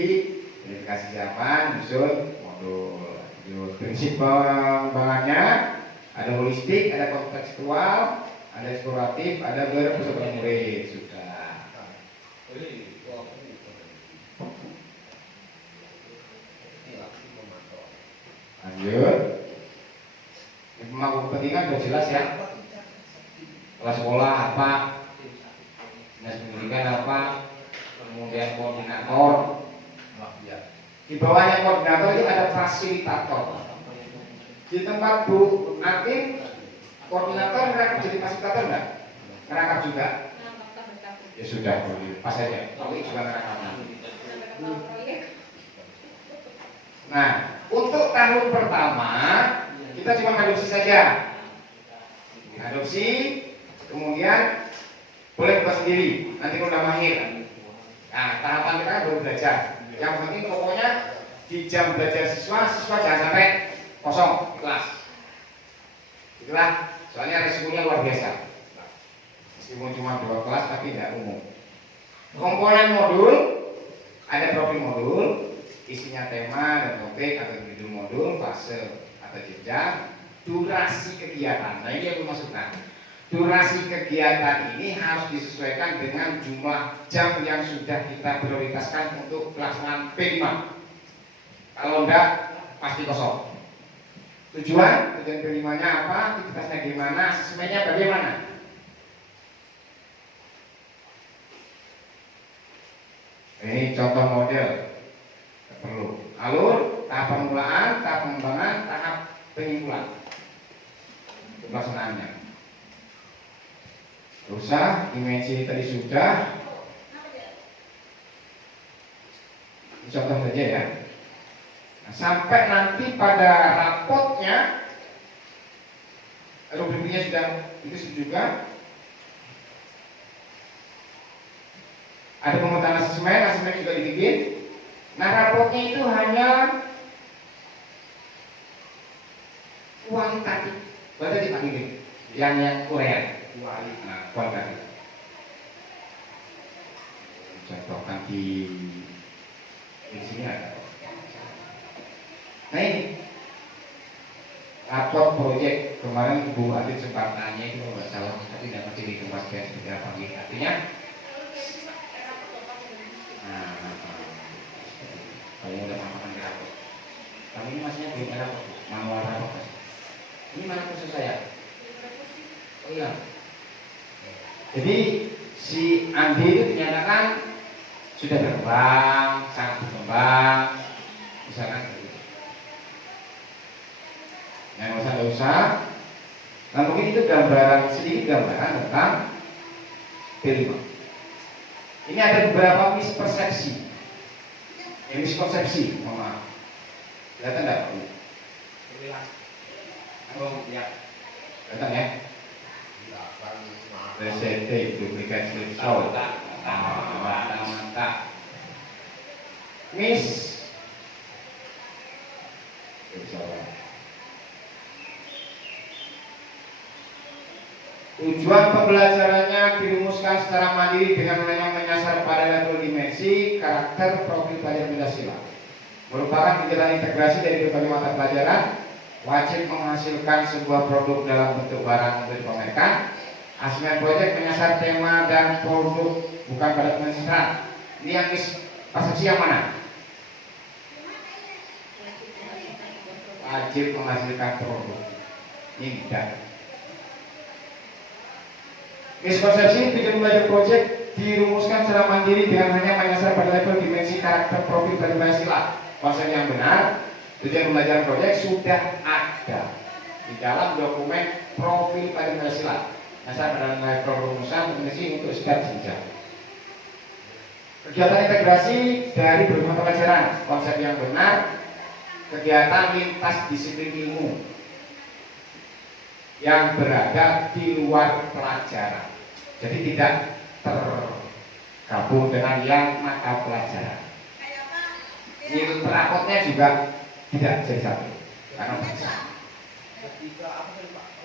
verifikasi siapan, nyusun modul. Prinsip pengembangannya ada holistik, ada kontekstual, ada eksploratif, ada berpusat murid sudah. Lanjut. Memang kepentingan sudah jelas ya. Kelas sekolah apa, dinas pendidikan apa, kemudian koordinator. Di bawahnya koordinator itu ada fasilitator. Di tempat Bu Atin, koordinator merangkap jadi fasilitator enggak? Merangkap juga. Ya sudah, pas saja. Tapi juga rekaman. Nah, untuk tahun pertama kita cuma adopsi saja. Adopsi, kemudian boleh buat sendiri. Nanti kalau udah mahir. Nah, tahapan kita kan baru belajar. Yang penting pokoknya di jam belajar siswa jangan sampai kosong di kelas. Itulah, soalnya resikonya luar biasa. Meskipun cuma 2 kelas tapi tidak umum. Komponen modul, ada profil modul, isinya tema dan topik atau judul modul, fase atau jenjang, durasi kegiatan. Nah ini yang dimaksudkan. Durasi kegiatan ini harus disesuaikan dengan jumlah jam yang sudah kita prioritaskan untuk pelaksanaan P5. Kalau enggak, pasti kosong. Tujuan P5-nya apa, aktivitasnya gimana, asesmennya bagaimana. Ini contoh model perlu. Alur, tahap permulaan, tahap pengembangan, tahap penyimpulan. Pelaksanaannya. Usah, dimensi tadi sudah. Ini contoh saja ya. Nah, sampai nanti pada rapotnya, rubriknya sudah itu juga. Ada pemetaan asesmen juga dibikin. Nah rapotnya itu hanya kualitatif, kualitatif ini, yang Korea. Nah, kualitatif. Contohkan di sini ada. Nah ini rapot proyek kemarin Bu Adit sempat tanya itu nggak salah, tapi tidak ngerti dikembangkan seperti apa gitu. Artinya kamu udah makan rapot. Kamu ini masihnya belum ada rapot, manual rapot. Ini mana kursus saya? Oh iya. Jadi si Andi itu dinyatakan sudah berkembang, sangat berkembang, misalkan gitu. Yang nggak usah. Nah mungkin itu sedikit gambaran tentang P5. Ini ada beberapa mispersepsi. Miskonsepsi, mohon maaf. Kelihatan enggak? Oh, ya. Kelihatan ya? PCT, duplikat slideshow. Mantap. Tujuan pembelajarannya dirumuskan secara mandiri dengan hanya menyasar pada level dimensi, karakter, profil pelajar Pancasila. Merupakan kegiatan integrasi dari berbagai mata pelajaran, wajib menghasilkan sebuah produk dalam bentuk barang untuk dipamerkan. Asesmen proyek menyasar tema dan produk bukan pada dimensi. Ini yang persepsi yang mana? Wajib menghasilkan produk. Ini tidak. Miskonsepsi tujuan belajar proyek dirumuskan secara mandiri dengan hanya menyasar pada level dimensi, karakter, profil dan Pancasila. Konsep yang benar, tujuan belajar proyek sudah ada di dalam dokumen profil pada Pancasila. Nyasar pada level rumusan definisi untuk setiap jenjang. Kegiatan integrasi dari berbagai mata pelajaran, konsep yang benar, kegiatan lintas disiplin ilmu yang berada di luar pelajaran. Jadi tidak tergabung dengan yang mata pelajaran. Nilai rapotnya juga tidak jadi satu karena bisa.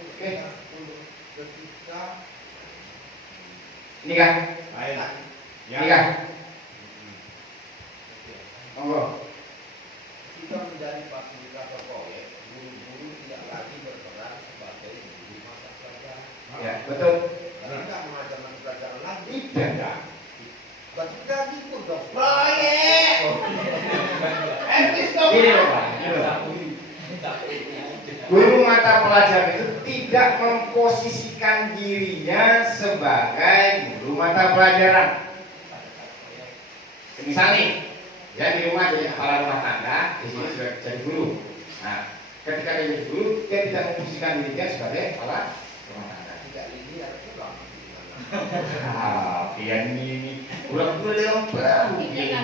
Oke. Ini kan? Ini kan? Monggo. Kita menjadi fasilitator proyek, guru-guru tidak lagi berperan sebagai guru mata pelajaran. Ya, betul. Karena tidak mengajar mata pelajaran lagi. Tidak. Berarti kita ikut dong. Proyek. Ini loh Pak. Guru mata pelajaran itu tidak memposisikan dirinya sebagai guru mata pelajaran. Misalnya, ya di rumah jadi kepala rumah tangga, di sini sudah jadi guru. Nah, ketika dia jadi guru, dia tidak memposisikan dirinya sebagai kepala rumah tangga. Tidak linear juga. Pian ini kurang belum baru ini.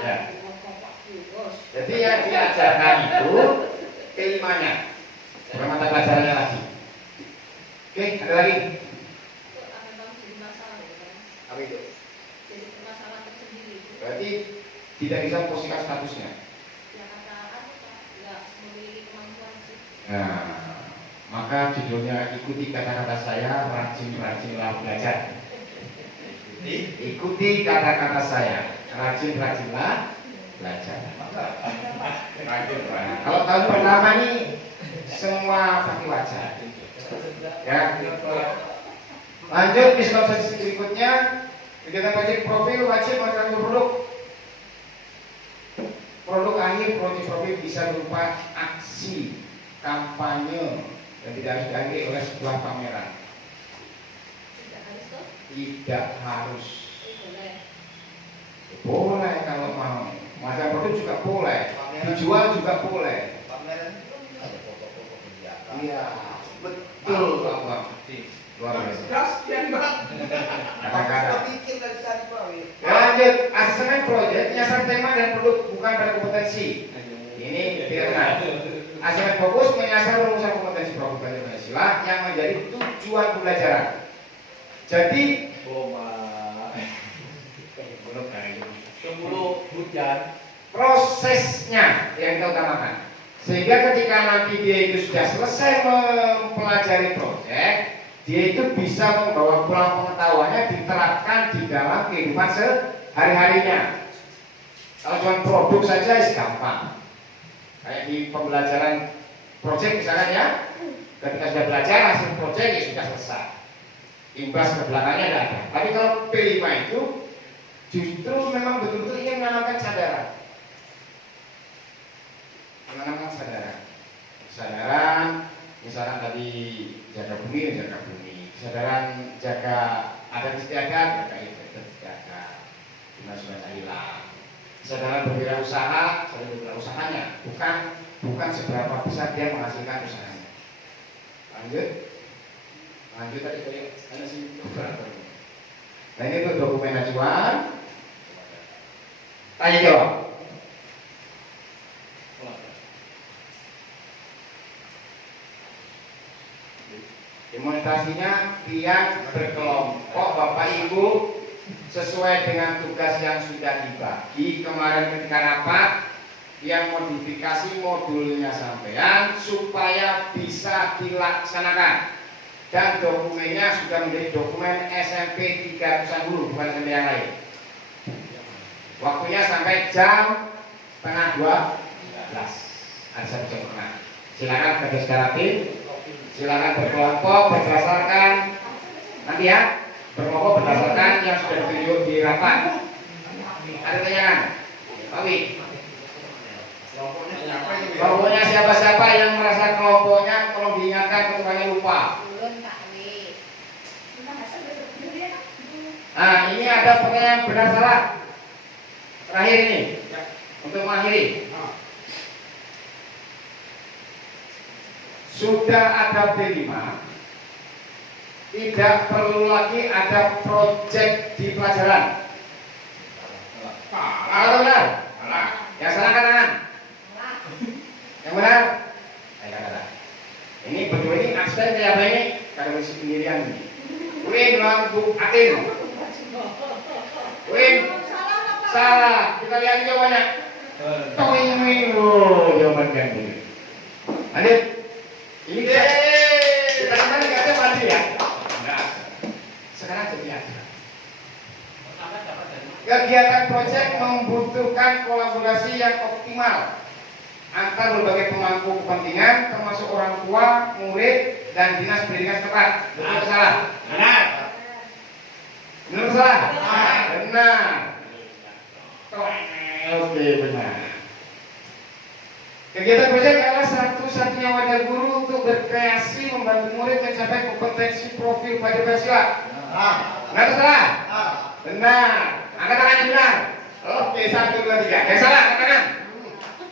Ya. Jadi yang diajarkan itu kelimanya, bukan mata pelajarannya lagi. Oke, ada lagi? Itu akan jadi masalah ya kan? Apa itu? Jadi masalah tersendiri. Berarti tidak bisa memposisikan statusnya. Ya kata aku Pak, nggak memiliki kemampuan sih. Nah, maka judulnya ikuti kata-kata saya, rajin-rajinlah belajar. Ikuti kata-kata saya, rajin-rajinlah belajar. Nah, kalau tahun pertama ini semua pakai wajah. Ya. Lanjut misalnya berikutnya, kegiatan proyek profil wajib melakukan produk. Produk akhir proyek profil bisa berupa aksi, kampanye, dan tidak harus diakhiri oleh sebuah pameran. Tidak harus tuh? Tidak harus. Boleh. Boleh kalau mau. Masa produk juga boleh. Dijual juga boleh. Pameran itu ada foto-foto kegiatan. Iya, betul Pak Bang. Luar biasa. Kasihan Bang. Kata-kata. Pikir dari tadi Pak. Lanjut, asesmen proyek menyasar tema dan produk bukan pada kompetensi. Ini tidak benar. Asesmen fokus menyasar rumusan kompetensi produk belajar Pancasila yang menjadi tujuan pembelajaran. Jadi, Sebelum hujan, prosesnya yang kita utamakan. Sehingga ketika nanti dia itu sudah selesai mempelajari proyek, dia itu bisa membawa pulang pengetahuannya diterapkan di dalam kehidupan sehari-harinya. Kalau cuma produk saja gampang. Kayak di pembelajaran proyek misalnya ya, ketika sudah belajar hasil proyek ya sudah selesai. Imbas ke belakangnya tidak ada. Tapi kalau P5 itu justru memang betul-betul ingin menanamkan kesadaran. Menanamkan kesadaran, misalkan tadi jaga bumi, kesadaran jaga adat istiadat, jaga istiadat, guna supaya hilang. Kesadaran berwirausaha, usahanya, bukan seberapa besar dia menghasilkan usahanya. Lanjut tadi ada sih beberapa. Nah ini tuh dokumen acuan. Tanya jawab. Demonstrasinya pian berkelompok Bapak Ibu sesuai dengan tugas yang sudah dibagi kemarin ketika rapat, yang modifikasi modulnya sampean supaya bisa dilaksanakan. Dan dokumennya sudah menjadi dokumen SMP 300-an dulu, bukan SMP yang lain. Waktunya sampai jam setengah 12. Ada 1 jam setengah. Silakan kerja secara tim, silakan berkelompok berdasarkan nanti ya, berkelompok berdasarkan yang sudah ditunjuk di rapat. Ada pertanyaan? Pak Wi? Kelompoknya siapa-siapa yang merasa kelompoknya tolong diingatkan ketuanya lupa. Nah ini ada pertanyaan benar salah. Terakhir ini untuk mengakhiri. Sudah ada P5, tidak perlu lagi ada proyek di pelajaran. Atau benar? Yang salah kanan. Yang benar? Ayo kata. Ini berdua ini absen kayak apa ini? Kada bersih sendirian ini. Win bilang Bu Atin. Win salah. Kita lihat jawabannya. Toing jawaban kan ini. Lanjut. Ini kita kan nggak ada mandi ya. Enggak. Sekarang jadi ada. Kegiatan proyek membutuhkan kolaborasi yang optimal antar berbagai pemangku kepentingan termasuk orang tua, murid, dan dinas pendidikan setempat. Betul atau salah? Benar. Benar atau salah? Benar. Oke, benar. Kegiatan proyek adalah satu-satunya wadah guru untuk berkreasi membantu murid mencapai kompetensi profil pada Pancasila. Benar atau salah? Benar. Angkat tangannya benar. Oke, 1, 2, 3. Yang salah, angkat tangan.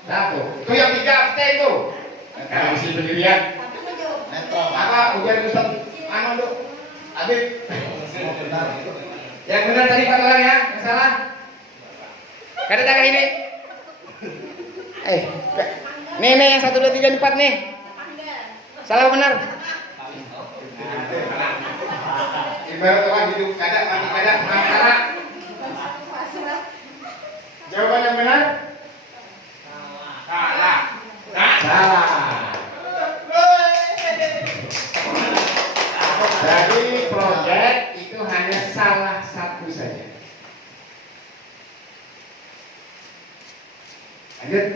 1. Itu yang 3 abstain itu. Karena mesti pendirian. Apa? Ujian Ustaz Anu, Abid. Yang benar tadi 4 orang ya, yang salah. Kada tangan ini. Nih yang 1 2 3 4 nih. Salah benar. Ibarat orang hidup kada mati kada antara. Jawaban yang benar? Salah. Salah. Jadi proyek itu hanya salah satu saja. Lanjut.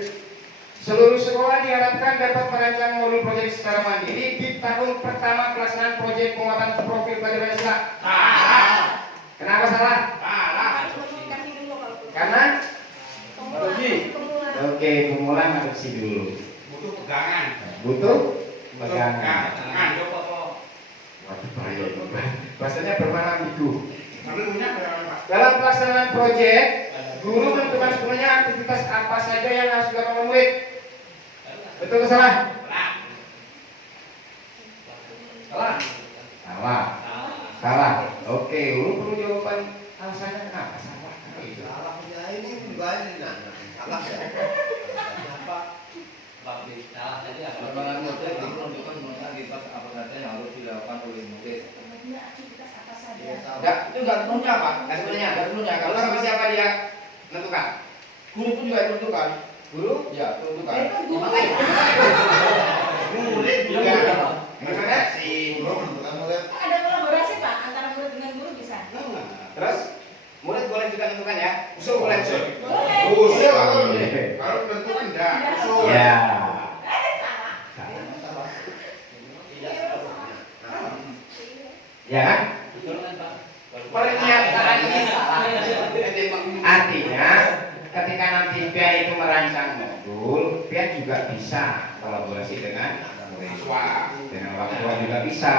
Seluruh sekolah diharapkan dapat merancang modul proyek secara mandiri di tahun pertama pelaksanaan proyek penguatan profil pelajar Pancasila. Salah. Kenapa salah? Salah. Karena Oke, pemulaan adopsi dulu. Butuh pegangan. Butuh pegangan. Waduh, Bahasanya bermakna ambigu. Tapi punya Pak. Dalam pelaksanaan proyek, guru menentukan sebenarnya aktivitas apa saja yang harus dilakukan oleh murid. Betul atau salah? Salah. Salah. Salah. Oke, guru perlu jawaban alasannya kenapa salah? Salahnya ini banyak salah ya. Kenapa? Salah tadi perkembangan model itu menunjukkan aktivitas apa saja yang harus dilakukan oleh murid. Aktivitas apa saja? Enggak, itu enggak tentunya Pak. Enggak sebenarnya, enggak tentunya. Kalau sama siapa dia menentukan? Guru pun juga menentukan. Guru? Ya, menentukan. Makanya. Murid juga. Maksudnya? Si guru menentukan murid. Ada kolaborasi Pak antara murid dengan guru bisa? Terus murid boleh juga menentukan ya? Usul boleh usul. Boleh. Usul kalau menentukan enggak. Usul. Ya. Salah. Ya kan? Pernyataan ini salah. Artinya ketika nanti Pian itu merancang modul, Pian juga bisa kolaborasi dengan Siswa. dengan orang tua juga bisa,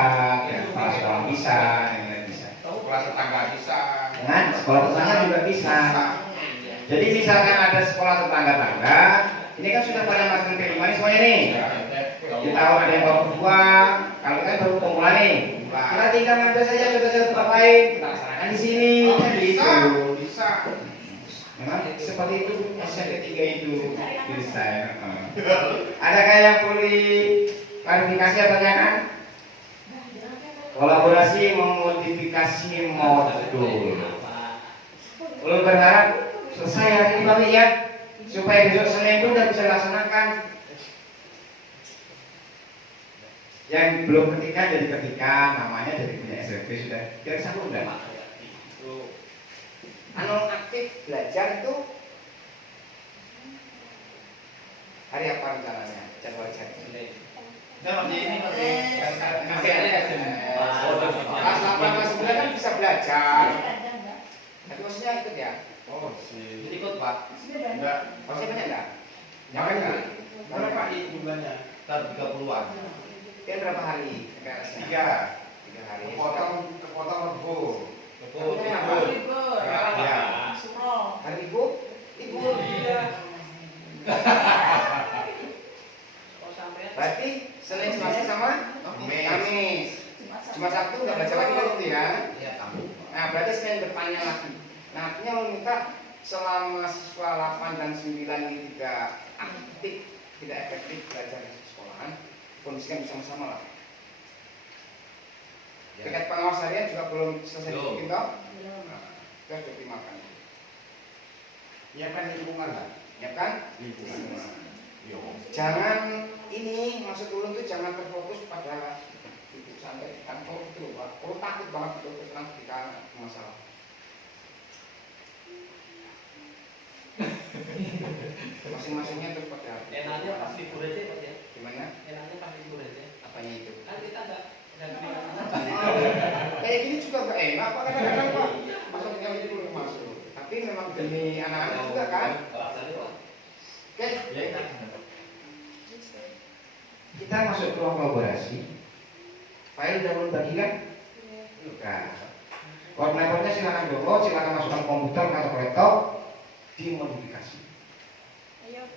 dengan kepala sekolah bisa, dengan lain bisa. Sekolah tetangga bisa. Dengan sekolah tetangga juga bisa. Jadi misalkan ada sekolah tetangga-tangga, ini kan sudah pada masuk ke lima semuanya nih. Kita tahu ada yang baru kedua, kalau kan baru pemula nih. Kita tinggal ngambil saja contoh-contoh tempat lain, kita laksanakan di sini, kan gitu. Bisa. Memang seperti itu SMP 3 itu bisa ya. Adakah yang perlu klarifikasi atau tanyakan? Kolaborasi memodifikasi modul. Ulun berharap selesai hari ini Pak ya, supaya besok Senin itu udah bisa dilaksanakan. Yang belum ketika jadi ketika, namanya jadi punya SMP sudah. Kira satu udah Pak. Anu aktif belajar itu hari apa rencananya? Jadwal cari. Nah, ini Kelas 8 kelas 9 kan bisa belajar. Tapi maksudnya ikut ya? Oh, si. Ikut Pak. Enggak. Masih banyak enggak? Jangan enggak. Berapa jumlahnya? Ntar 30-an. Kan berapa hari? PKS-nya? 3 hari. Kepotong rebo. Libur. Ya. Suro. Hari Ibu? Libur. Berarti Senin, Selasa sama Kamis. Cuma Sabtu nggak baca lagi waktu ya? Iya, kamu. Nah berarti Senin depannya lagi. Nah artinya lo minta selama siswa 8 dan 9 ini tidak aktif, tidak efektif belajar di sekolahan, kondisikan bersama-sama lah. Tiket pengawas harian juga belum selesai dibikin toh? Kita sudah optimalkan. Nyiapkan lingkungan lah. Nyiapkan? Lingkungan. Yo. Jangan ini maksud ulun tuh jangan terfokus pada itu sampai di kantor itu Pak. Ulun takut banget itu tentang pendidikan masalah. Masing-masingnya terus pada enaknya pas libur aja Pak ya. gimana? Enaknya pas libur aja. Apanya itu? Kan kita enggak Kayak gini juga gak enak Pak kadang-kadang Pak. Maksudnya itu belum masuk. Tapi memang demi anak-anak juga kan. Oke. Kita masuk ke ruang kolaborasi. File udah belum bagi kan? Nah, koordinatornya silakan download, silakan masukkan komputer atau laptop, dimodifikasi. Ayo,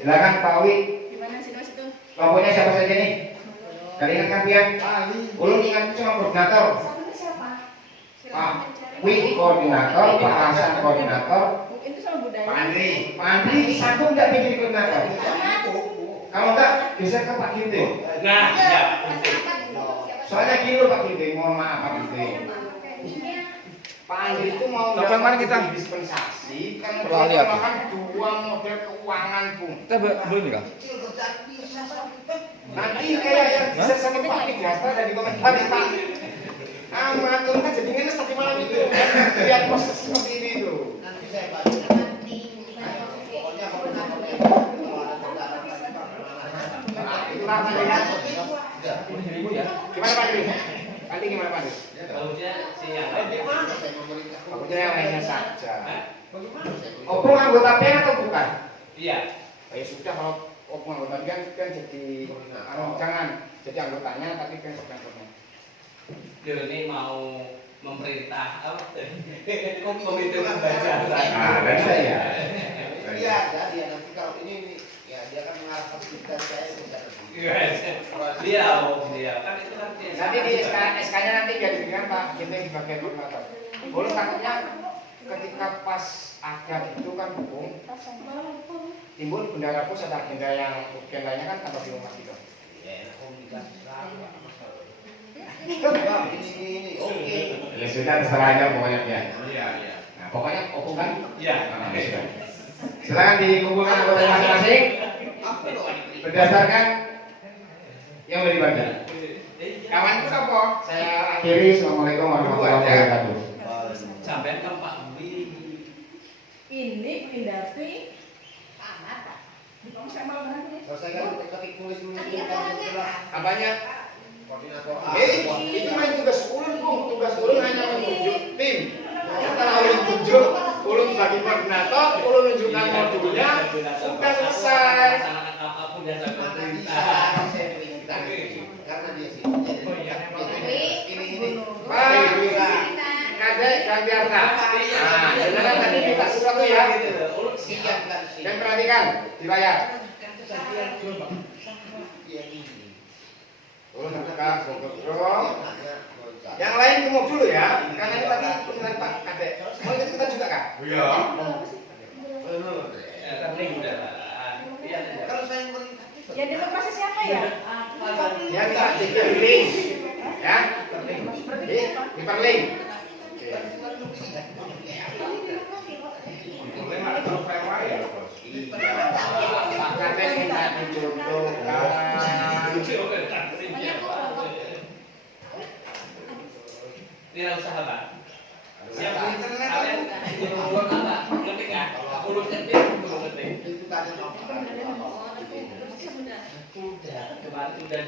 Silakan Pak Wi. gimana sih Mas itu? Kelompoknya siapa saja nih? Kalian ingat kan Pian? Ulun ingat cuma koordinator. Satunya siapa? Pak Wi koordinator, Pak Hasan koordinator, Mungkin itu sama budaya. Pak Andri. Pak Andri satu nggak bikin koordinator. Kalau enggak, bisa ke Pak Ginting. Nah, ya. Soalnya gini loh Pak Ginting, mohon maaf Pak Ginting. Pak Andri itu mau dispensasi kan dia makan dua model keuangan pun. Kita belum nikah. Nanti kayak yang bisa sama Pak Migrasta dari komentar Pak. Amat tuh kan jadi ngenes tadi malam itu. Lihat proses seperti ini tuh. Nanti saya balik. Pokoknya kalau ada Itu apa ya? ya. Gimana Pak Andri? Nanti gimana Pak Andri? Bagusnya si yang Bagaimana saya memerintah? Bagusnya yang lainnya saja. Bagaimana saya Opung anggota PN atau bukan? Iya. Ya sudah kalau Opung anggota PN kan jadi jangan jadi anggotanya tapi kan koordinatornya. Dia ini mau memerintah apa? Komite pembelajaran. Ah, bisa ya. Iya, jadi nanti kalau ini ya dia akan mengarahkan kita saya bisa Dia kan itu kan dia. Nanti di SK-nya nanti jadi dengan Pak Ginting sebagai koordinator. Boleh takutnya ketika pas ada itu kan hukum timbul bendera pus ada agenda yang mungkin lainnya kan tambah bingung lagi dong. ya komunikasi sekarang ini oke. Ya sudah terserah aja pokoknya ya. Iya, iya. Nah pokoknya Opung kan? Iya. Nah, sudah. Silakan dikumpulkan anggota masing-masing berdasarkan yang udah dibagi. Kawan itu apa? Saya akhiri. Assalamualaikum warahmatullahi wabarakatuh. Sampai ke Pak Wi. Ini Indavi. Kamu sama mana nih? Selesaikan ketik tulis dulu. Apanya? Koordinator A. Itu main tugas ulun, Bung. Tugas ulun hanya menunjuk tim. Setelah ulun tunjuk, ulun bagi koordinator, ulun menunjukkan modulnya, sudah selesai. Apapun yang saya Mana bisa perintah. saya perintah karena dia sih. Ini. Baik, Kadek Gantiarta. Nah, sebenarnya tadi minta sesuatu ya. Siap kan sih. Dan perhatikan di layar. Ulun terbuka, Bogor. Yang lain tunggu dulu ya, karena ini tadi penilaian Pak Kadek. Mau ikut kita juga kak? Iya. Terling udah. Iya. Kalau saya merintah Ya demokrasi siapa ya? Ya kita diperling, ya. Diperling. Boleh nggak tahu apa ya, Bos? Pak Kadek minta dicontohkan. Tidak usah Pak. Siap Di internet kalian ulun apa? Ketik ya? Ulun ketik. itu tadi mau. Oh, sudah. Sudah. Kemarin sudah